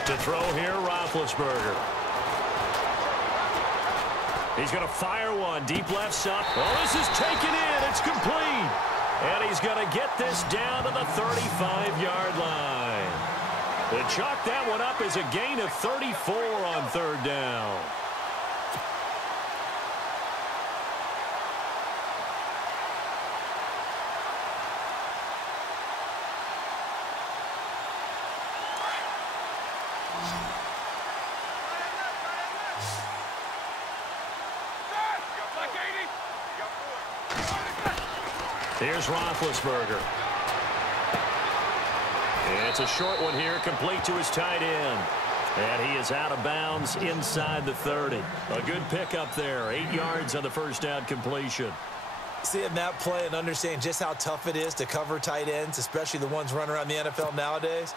To throw here, Roethlisberger. He's going to fire one. Deep left side. Oh, this is taken in. It's complete. And he's going to get this down to the 35-yard line. They chalk that one up as a gain of 34 on 3rd down. Here's Roethlisberger. It's a short one here, complete to his tight end. And he is out of bounds inside the 30. A good pickup there, 8 yards on the first down completion. Seeing that play and understanding just how tough it is to cover tight ends, especially the ones running around the NFL nowadays,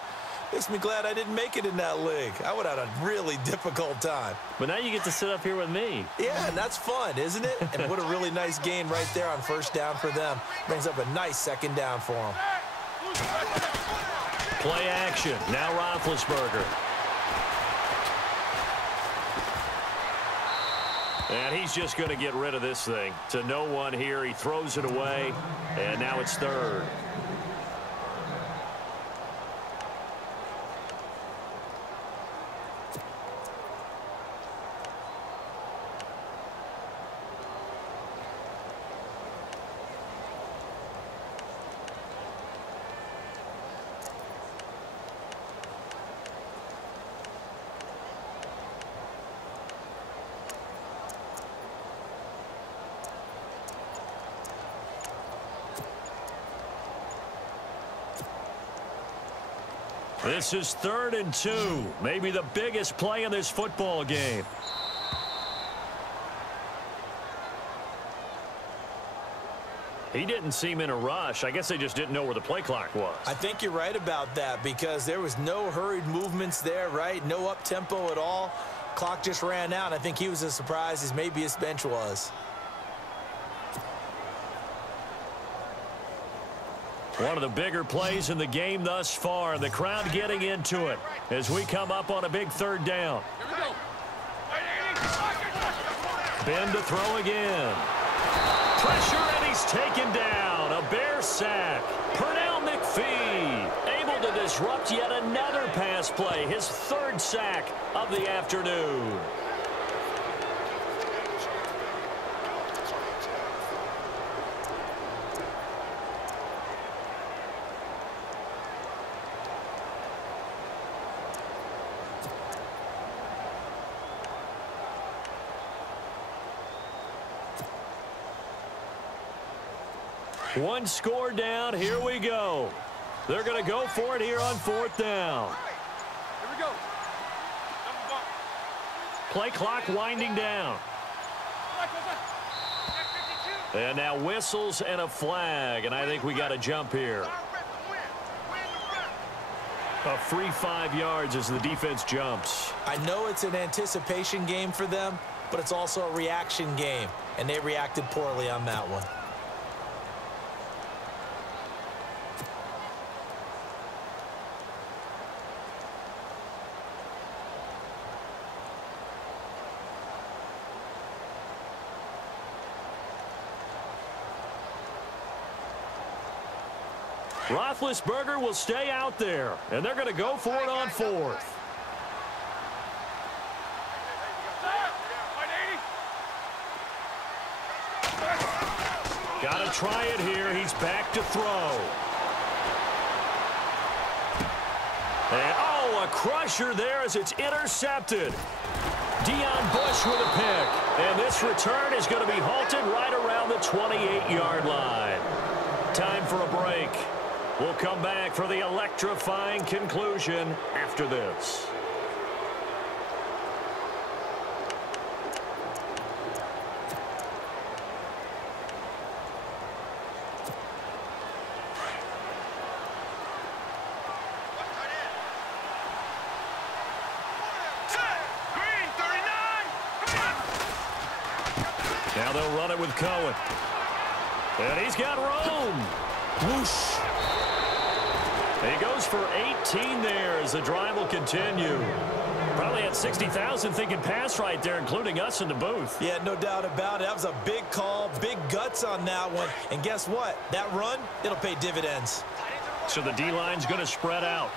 Makes me glad I didn't make it in that league. I would have had a really difficult time. But now you get to sit up here with me. Yeah, and that's fun, isn't it? And what a really nice gain right there on first down for them. Brings up a nice second down for them. Play action. Now Roethlisberger. And he's just going to get rid of this thing. To no one here. He throws it away. And now it's third. This is 3rd and 2. Maybe the biggest play in this football game. He didn't seem in a rush. I guess they just didn't know where the play clock was. I think you're right about that because there was no hurried movements there, right? No up-tempo at all. Clock just ran out. I think he was as surprised as maybe his bench was. One of the bigger plays in the game thus far. The crowd getting into it as we come up on a big 3rd down. Ben to throw again. Pressure, and he's taken down. A Bear sack. Pernell McPhee able to disrupt yet another pass play. His 3rd sack of the afternoon. One score down. Here we go. They're going to go for it here on 4th down. Here we go. Play clock winding down. And now whistles and a flag. And I think we got a jump here. A free 5 yards as the defense jumps. I know it's an anticipation game for them, but it's also a reaction game. And they reacted poorly on that one. Roethlisberger will stay out there, and they're going to go for it on 4th. Got to try it here. He's back to throw. And, oh, a crusher there as it's intercepted. Deon Bush with a pick. And this return is going to be halted right around the 28-yard line. Time for a break. We'll come back for the electrifying conclusion after this. Now they'll run it with Cohen. And he's got Rome. Whoosh. He goes for 18 there as the drive will continue. Probably had 60,000 thinking pass right there, including us in the booth. Yeah, no doubt about it. That was a big call, big guts on that one. And guess what? That run, it'll pay dividends. So the D-line's going to spread out.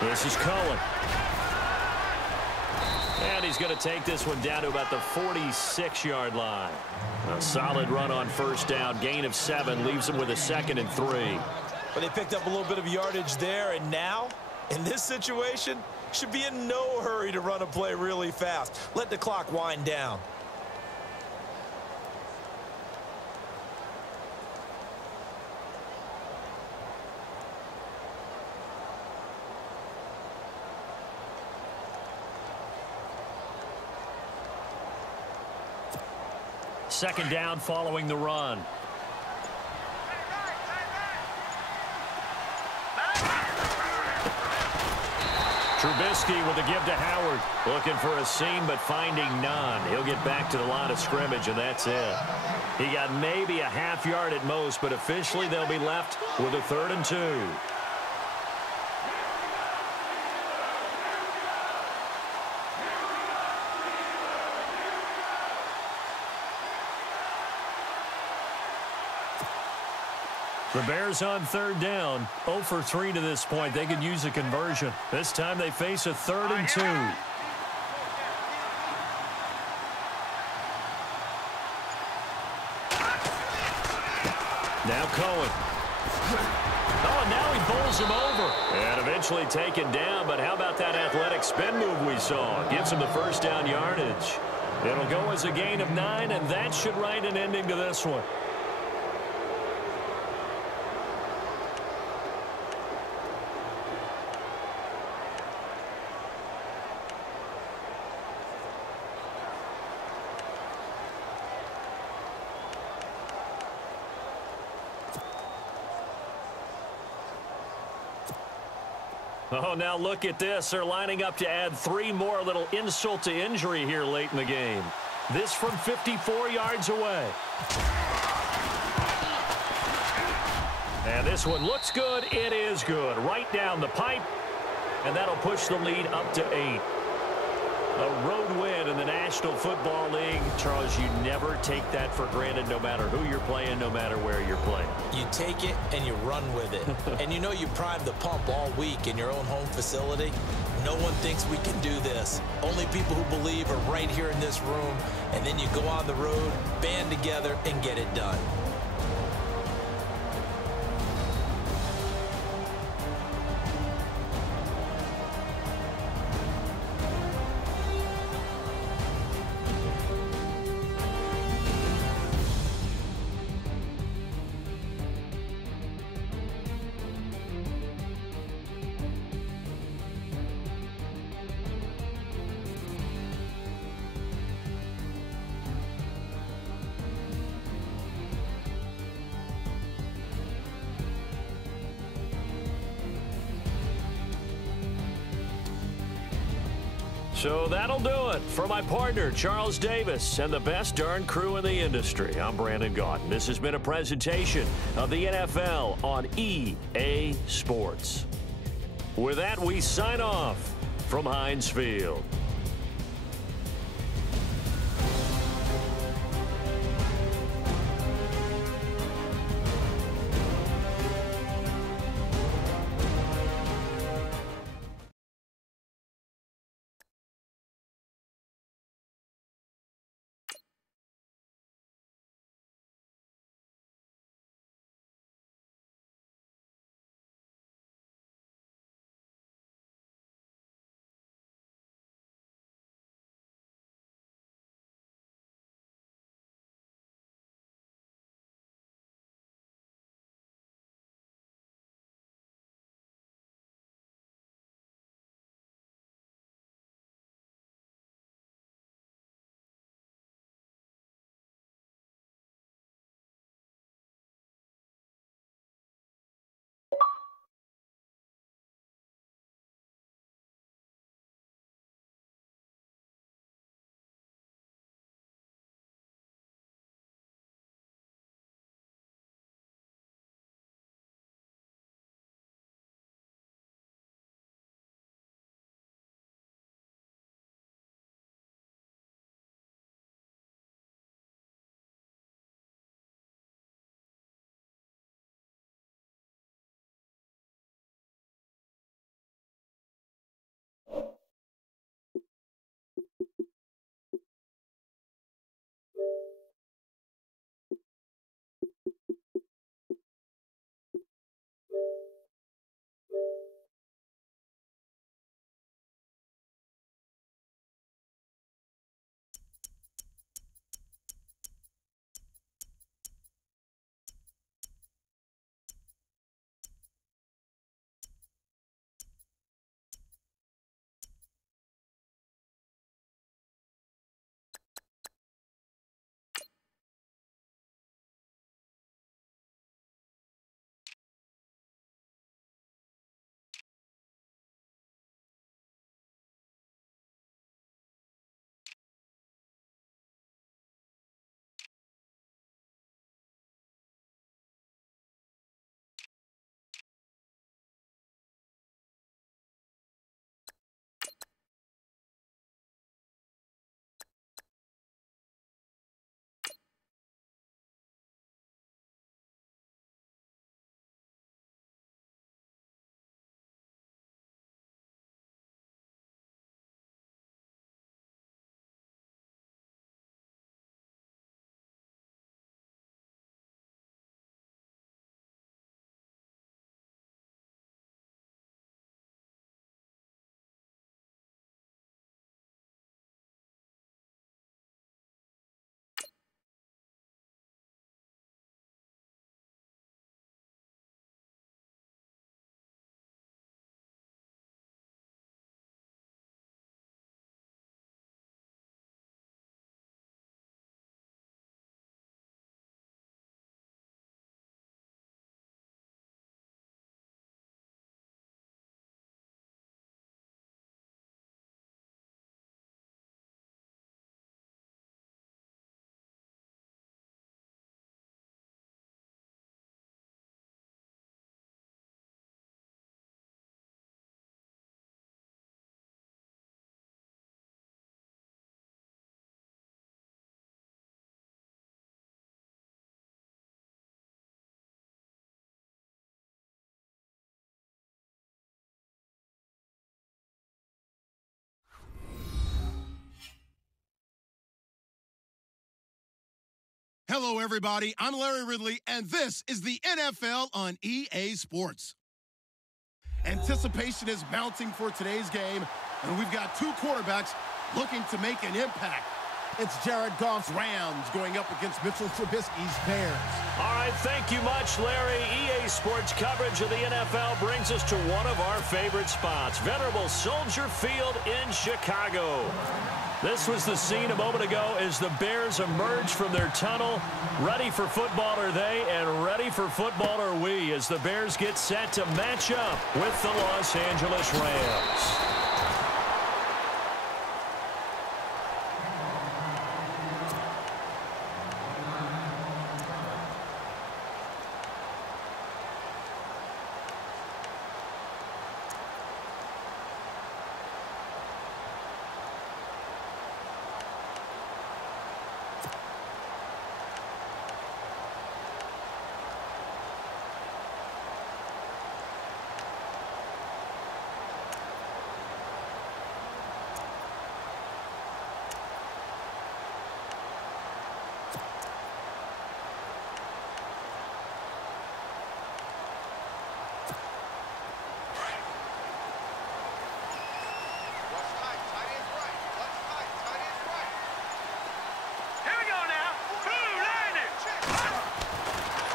This is Cohen. And he's going to take this one down to about the 46-yard line. A solid run on first down. Gain of 7 leaves him with a 2nd and 3. But they picked up a little bit of yardage there. And now, in this situation, should be in no hurry to run a play really fast. Let the clock wind down. Second down following the run. Trubisky with the give to Howard. Looking for a seam, but finding none. He'll get back to the line of scrimmage, and that's it. He got maybe a half yard at most, but officially they'll be left with a 3rd and 2. The Bears on 3rd down. 0 for 3 to this point. They could use a conversion. This time they face a 3rd and 2. Now Cohen. Oh, and now he bowls him over. And eventually taken down, but how about that athletic spin move we saw? Gives him the first down yardage. It'll go as a gain of 9, and that should write an ending to this one. Oh, now look at this. They're lining up to add 3 more, a little insult to injury here late in the game. This from 54 yards away. And this one looks good. It is good. Right down the pipe. And that'll push the lead up to 8. A road win in the National Football League. Charles, you never take that for granted no matter who you're playing, no matter where you're playing. You take it and you run with it. And you know you primed the pump all week in your own home facility. No one thinks we can do this. Only people who believe are right here in this room. And then you go on the road, band together, and get it done. So that'll do it for my partner, Charles Davis, and the best darn crew in the industry. I'm Brandon Gaudin. This has been a presentation of the NFL on EA Sports. With that, we sign off from Heinz Field. Hello, everybody. I'm Larry Ridley, and this is the NFL on EA Sports. Anticipation is mounting for today's game, and we've got two quarterbacks looking to make an impact. It's Jared Goff's Rams going up against Mitchell Trubisky's Bears. All right, thank you much, Larry. EA Sports coverage of the NFL brings us to one of our favorite spots, venerable Soldier Field in Chicago. This was the scene a moment ago as the Bears emerged from their tunnel. Ready for football are they, and ready for football are we, as the Bears get set to match up with the Los Angeles Rams.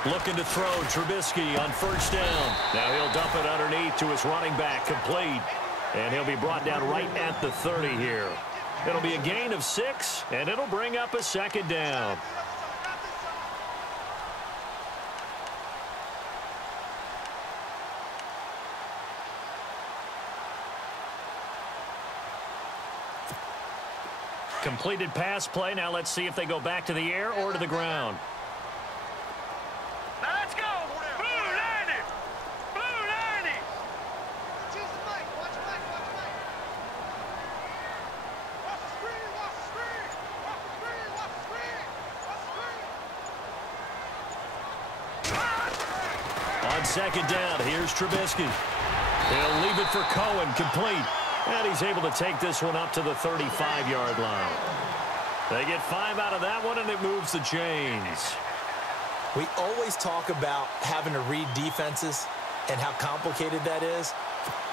Looking to throw, Trubisky on first down. Now he'll dump it underneath to his running back, complete. And he'll be brought down right at the 30 here. It'll be a gain of 6, and it'll bring up a second down. Completed pass play. Now let's see if they go back to the air or to the ground. On second down, here's Trubisky. He'll leave it for Cohen, complete. And he's able to take this one up to the 35-yard line. They get 5 out of that one, and it moves the chains. We always talk about having to read defenses and how complicated that is.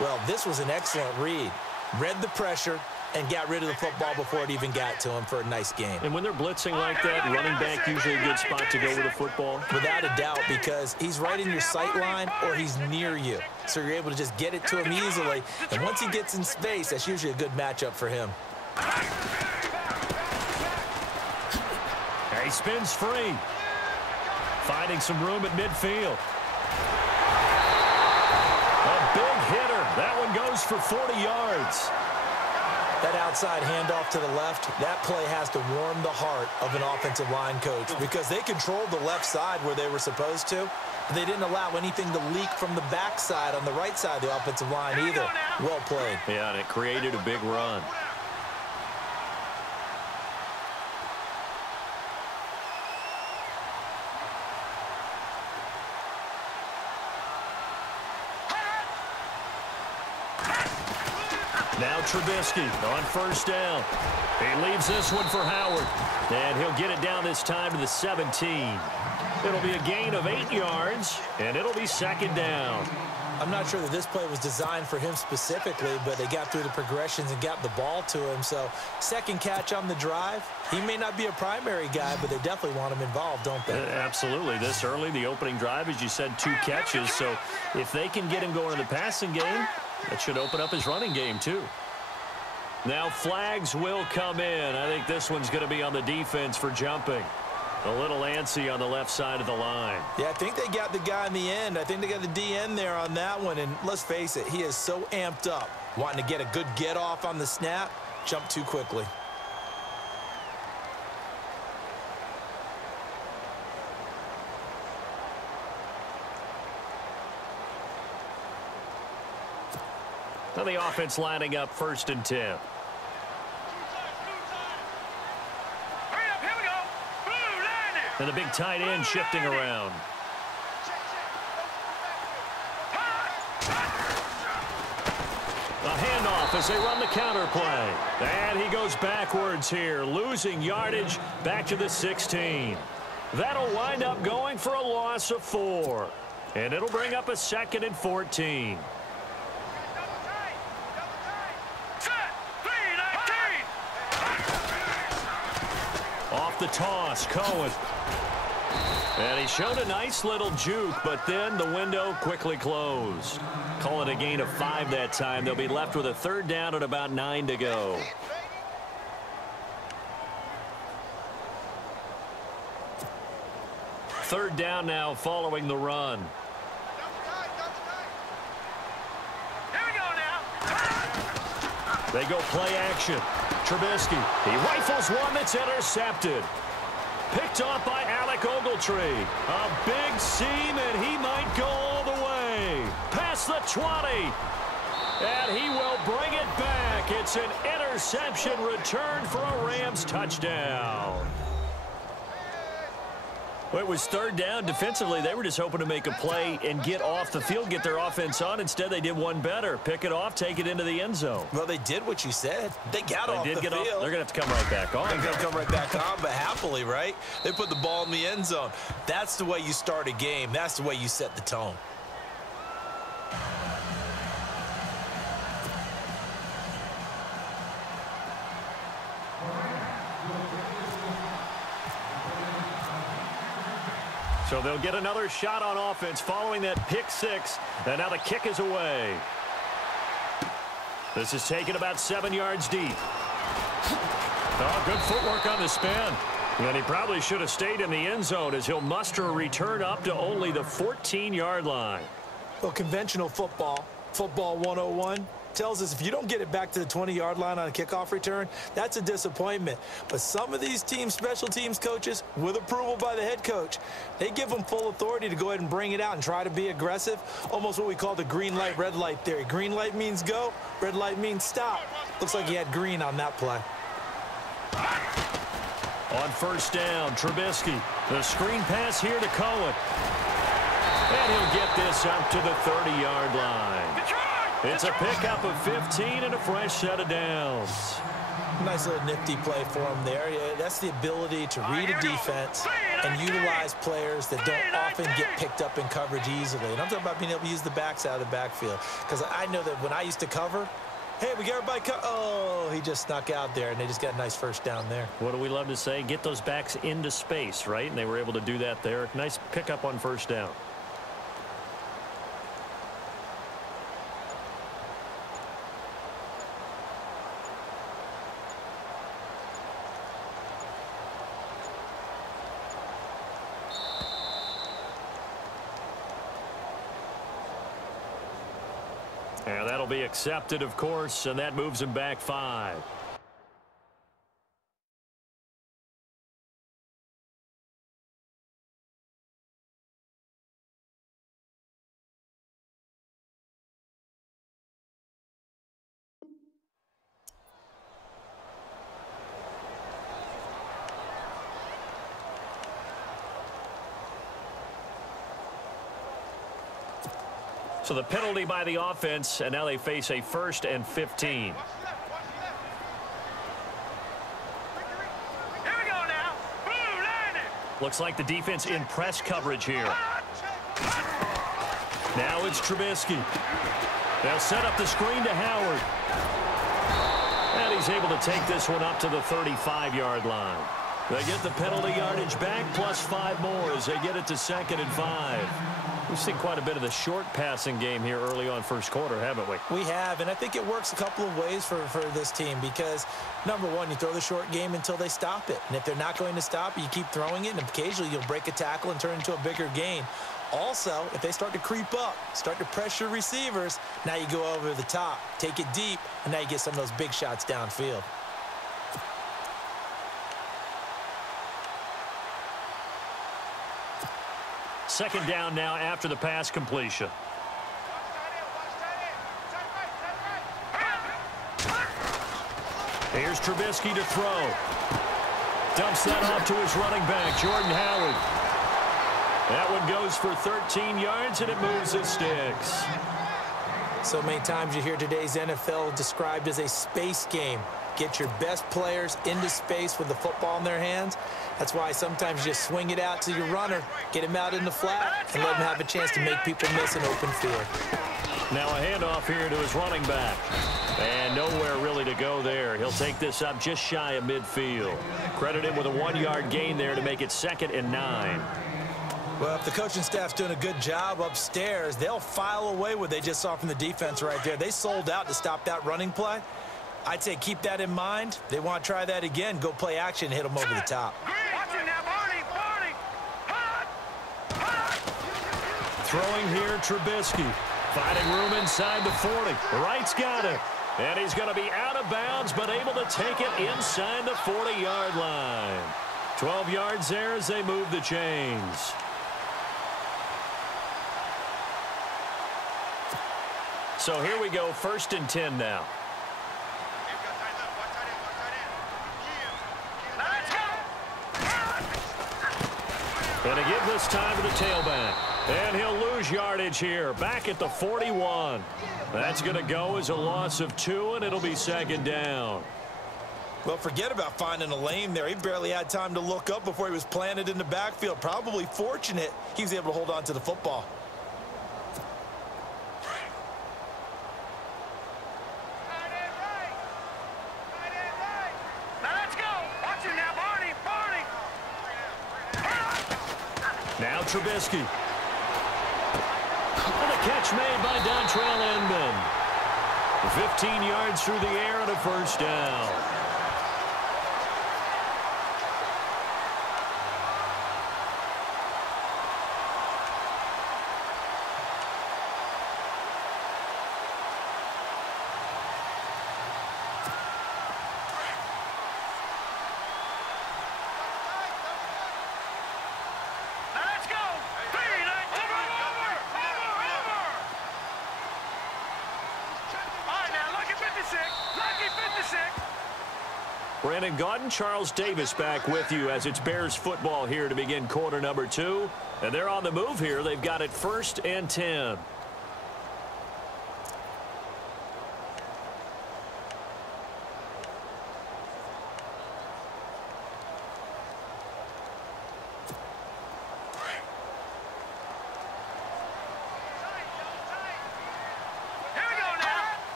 Well, this was an excellent read. Read the pressure and got rid of the football before it even got to him for a nice game. And when they're blitzing like that, running back usually a good spot to go with the football? Without a doubt, because he's right in your sight line or he's near you. So you're able to just get it to him easily. And once he gets in space, that's usually a good matchup for him. He spins free. Finding some room at midfield. A big hitter. That one goes for 40 yards. That outside handoff to the left, that play has to warm the heart of an offensive line coach because they controlled the left side where they were supposed to. But they didn't allow anything to leak from the backside on the right side of the offensive line either. Well played. Yeah, and it created a big run. Now Trubisky on first down. He leaves this one for Howard. And he'll get it down this time to the 17. It'll be a gain of 8 yards, and it'll be second down. I'm not sure that this play was designed for him specifically, but they got through the progressions and got the ball to him. So second catch on the drive. He may not be a primary guy, but they definitely want him involved, don't they? Absolutely. This early, the opening drive, as you said, 2 catches. So if they can get him going in the passing game, that should open up his running game too. Now flags will come in. I think this one's going to be on the defense for jumping. A little antsy on the left side of the line. Yeah, I think they got the guy in the end. I think they got the DN there on that one. And let's face it, he is so amped up, wanting to get a good get off on the snap, jump too quickly. Now the offense lining up 1st and 10. And the big tight end shifting around. A handoff as they run the counter play. And he goes backwards here, losing yardage back to the 16. That'll wind up going for a loss of 4. And it'll bring up a 2nd and 14. Off the toss, Cohen. And he showed a nice little juke, but then the window quickly closed. Call it a gain of 5 that time. They'll be left with a 3rd down and about 9 to go. Third down now following the run. Here we go now. They go play action. Trubisky. He rifles one that's intercepted. Picked off by Alec Ogletree. A big seam, and he might go all the way. Past the 20. And he will bring it back. It's an interception returned for a Rams touchdown. Well, it was 3rd down. Defensively, they were just hoping to make a play and get off the field, get their offense on. Instead, they did one better. Pick it off, take it into the end zone. Well, they did what you said. They got off the field. They're going to have to come right back on. They're going to come right back on, but happily, right? They put the ball in the end zone. That's the way you start a game. That's the way you set the tone. So they'll get another shot on offense following that pick 6. And now the kick is away. This is taken about 7 yards deep. Oh, good footwork on the spin. And he probably should have stayed in the end zone as he'll muster a return up to only the 14-yard line. Well, conventional football 101, tells us if you don't get it back to the 20-yard line on a kickoff return, that's a disappointment. But some of these teams, special teams coaches, with approval by the head coach, they give them full authority to go ahead and bring it out and try to be aggressive, almost what we call the green light, red light theory. Green light means go, red light means stop. Looks like he had green on that play. On 1st down, Trubisky. The screen pass here to Cohen. And he'll get this up to the 30-yard line. It's a pickup of 15 and a fresh set of downs. Nice little nifty play for him there. Yeah, that's the ability to read a defense and utilize players that don't often get picked up in coverage easily. And I'm talking about being able to use the backs out of the backfield. Because I know that when I used to cover, hey, we got everybody oh, he just snuck out there, and they just got a nice 1st down there. What do we love to say? Get those backs into space, right? And they were able to do that there. Nice pickup on 1st down. And that'll be accepted, of course, and that moves him back 5. So the penalty by the offense, and now they face a 1st and 15. Here we go now. Boom, landed. Looks like the defense in press coverage here. Now it's Trubisky. They'll set up the screen to Howard. And he's able to take this one up to the 35-yard line. They get the penalty yardage back plus 5 more as they get it to 2nd and 5. We've seen quite a bit of the short passing game here early on 1st quarter, haven't we? We have, and I think it works a couple of ways for this team because, number one, you throw the short game until they stop it. And if they're not going to stop it, you keep throwing it, and occasionally you'll break a tackle and turn it into a bigger gain. Also, if they start to creep up, start to pressure receivers, now you go over the top, take it deep, and now you get some of those big shots downfield. Second down now after the pass completion. Here's Trubisky to throw. Dumps that off to his running back, Jordan Howard. That one goes for 13 yards, and it moves the sticks. So many times you hear today's NFL described as a space game. get your best players into space with the football in their hands. That's why sometimes you just swing it out to your runner, get him out in the flat, and let him have a chance to make people miss an open field. Now a handoff here to his running back. And nowhere really to go there. He'll take this up just shy of midfield. Credit him with a 1-yard gain there to make it 2nd and 9. Well, if the coaching staff's doing a good job upstairs, they'll file away what they just saw from the defense right there. They sold out to stop that running play. I'd say keep that in mind. They want to try that again. Go play action, hit them over the top. Throwing here, Trubisky. Finding room inside the 40. Wright's got it. And he's going to be out of bounds, but able to take it inside the 40-yard line. 12 yards there as they move the chains. So here we go, 1st and 10 now. And to give this time to the tailback. And he'll lose yardage here, back at the 41. That's going to go as a loss of 2, and it'll be 2nd down. Well, forget about finding a lane there. He barely had time to look up before he was planted in the backfield. Probably fortunate he was able to hold on to the football. Now Trubisky. And a catch made by Dontrell Inman. 15 yards through the air and a 1st down. Brandon Gaudin, Charles Davis back with you as it's Bears football here to begin quarter number 2. And they're on the move here. They've got it 1st and 10.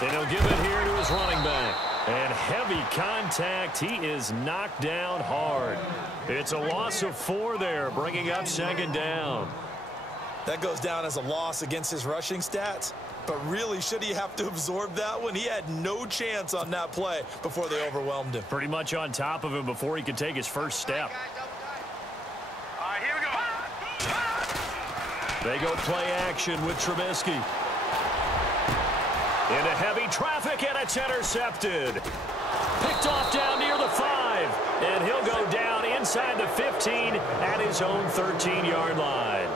And he'll give it here to his running back. And heavy contact. He is knocked down hard. It's a loss of 4 there, bringing up 2nd down. That goes down as a loss against his rushing stats. But really, should he have to absorb that one? He had no chance on that play before they overwhelmed him. Pretty much on top of him before he could take his first step. All right, here we go. They go play action with Trubisky. Into heavy traffic, and it's intercepted. Picked off down near the 5. And he'll go down inside the 15 at his own 13-yard line.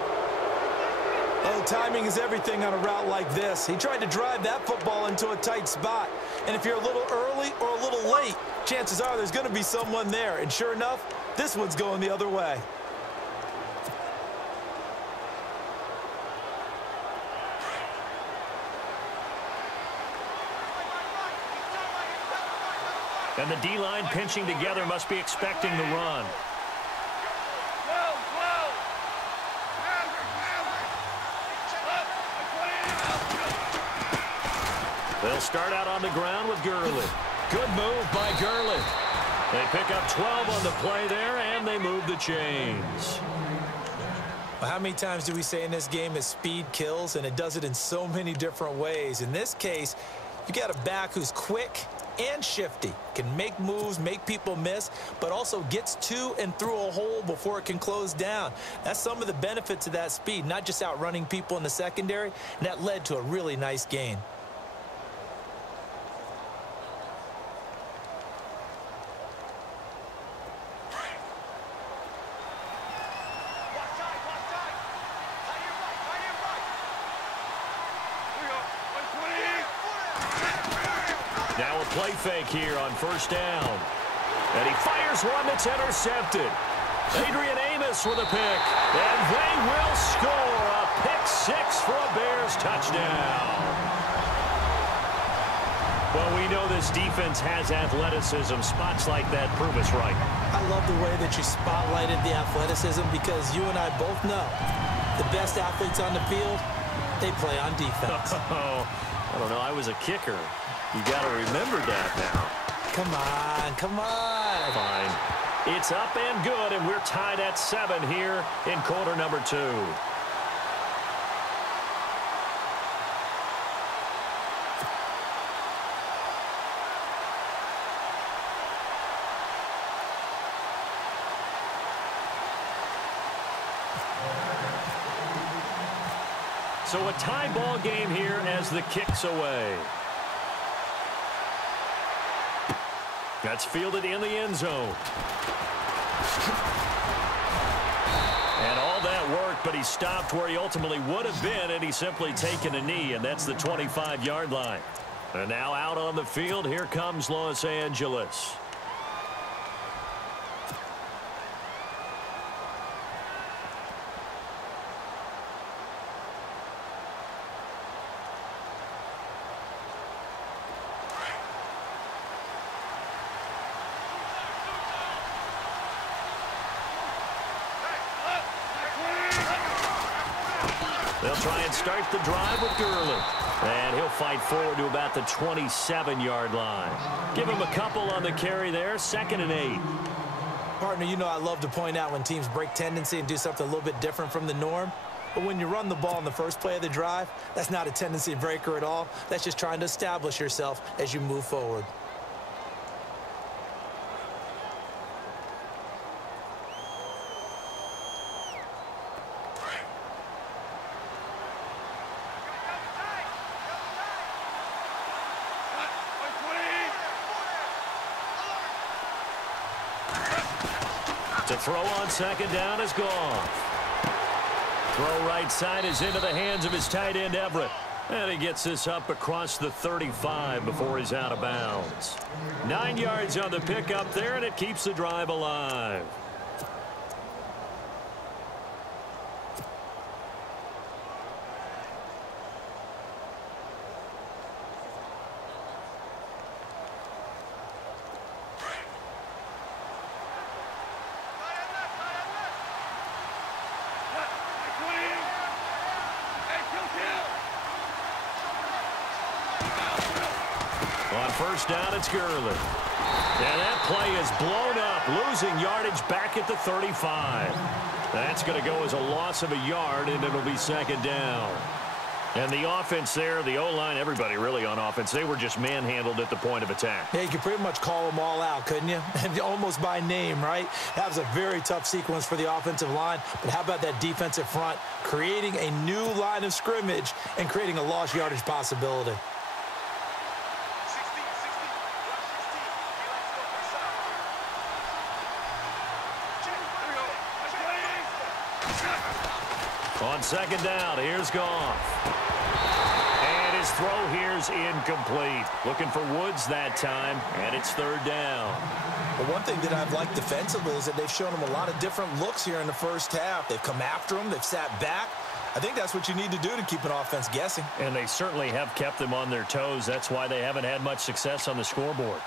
Oh, timing is everything on a route like this. He tried to drive that football into a tight spot. And if you're a little early or a little late, chances are there's going to be someone there. And sure enough, this one's going the other way. And the D-line pinching together must be expecting the run. They'll start out on the ground with Gurley. Good move by Gurley. They pick up 12 on the play there, and they move the chains. Well, how many times do we say in this game that speed kills, and it does it in so many different ways? In this case, you got a back who's quick and shifty, can make moves, make people miss, but also gets to and through a hole before it can close down. That's some of the benefits of that speed, not just outrunning people in the secondary, and that led to a really nice gain. Now a play fake here on 1st down. And he fires one that's intercepted. Adrian Amos with a pick. And they will score a pick 6 for a Bears touchdown. Well, we know this defense has athleticism. Spots like that prove us right. I love the way that you spotlighted the athleticism because you and I both know the best athletes on the field, they play on defense. Oh, I don't know. I was a kicker. You got to remember that now. Come on, come on. Fine. It's up and good, and we're tied at 7 here in quarter number 2. So a tie ball game here as the kick's away. That's fielded in the end zone. And all that work, but he stopped where he ultimately would have been, and he's simply taken a knee, and that's the 25-yard line. And now out on the field, here comes Los Angeles. They'll try and start the drive with Gurley. And he'll fight forward to about the 27-yard line. Give him a couple on the carry there. 2nd and 8. Partner, you know I love to point out when teams break tendency and do something a little bit different from the norm. But when you run the ball in the first play of the drive, that's not a tendency breaker at all. That's just trying to establish yourself as you move forward. To throw on 2nd down is Goff. Throw right side is into the hands of his tight end, Everett. And he gets this up across the 35 before he's out of bounds. 9 yards on the pickup there, and it keeps the drive alive. On 1st down, it's Gurley. And that play is blown up, losing yardage back at the 35. That's going to go as a loss of a yard, and it'll be 2nd down. And the offense there, the O-line, everybody really on offense, they were just manhandled at the point of attack. Yeah, you could pretty much call them all out, couldn't you? Almost by name, right? That was a very tough sequence for the offensive line. But how about that defensive front creating a new line of scrimmage and creating a lost yardage possibility? On 2nd down, here's Goff. And his throw here's incomplete. Looking for Woods that time, and it's 3rd down. Well, one thing that I've liked defensively is that they've shown him a lot of different looks here in the first half. They've come after him. They've sat back. I think that's what you need to do to keep an offense guessing. And they certainly have kept them on their toes. That's why they haven't had much success on the scoreboard.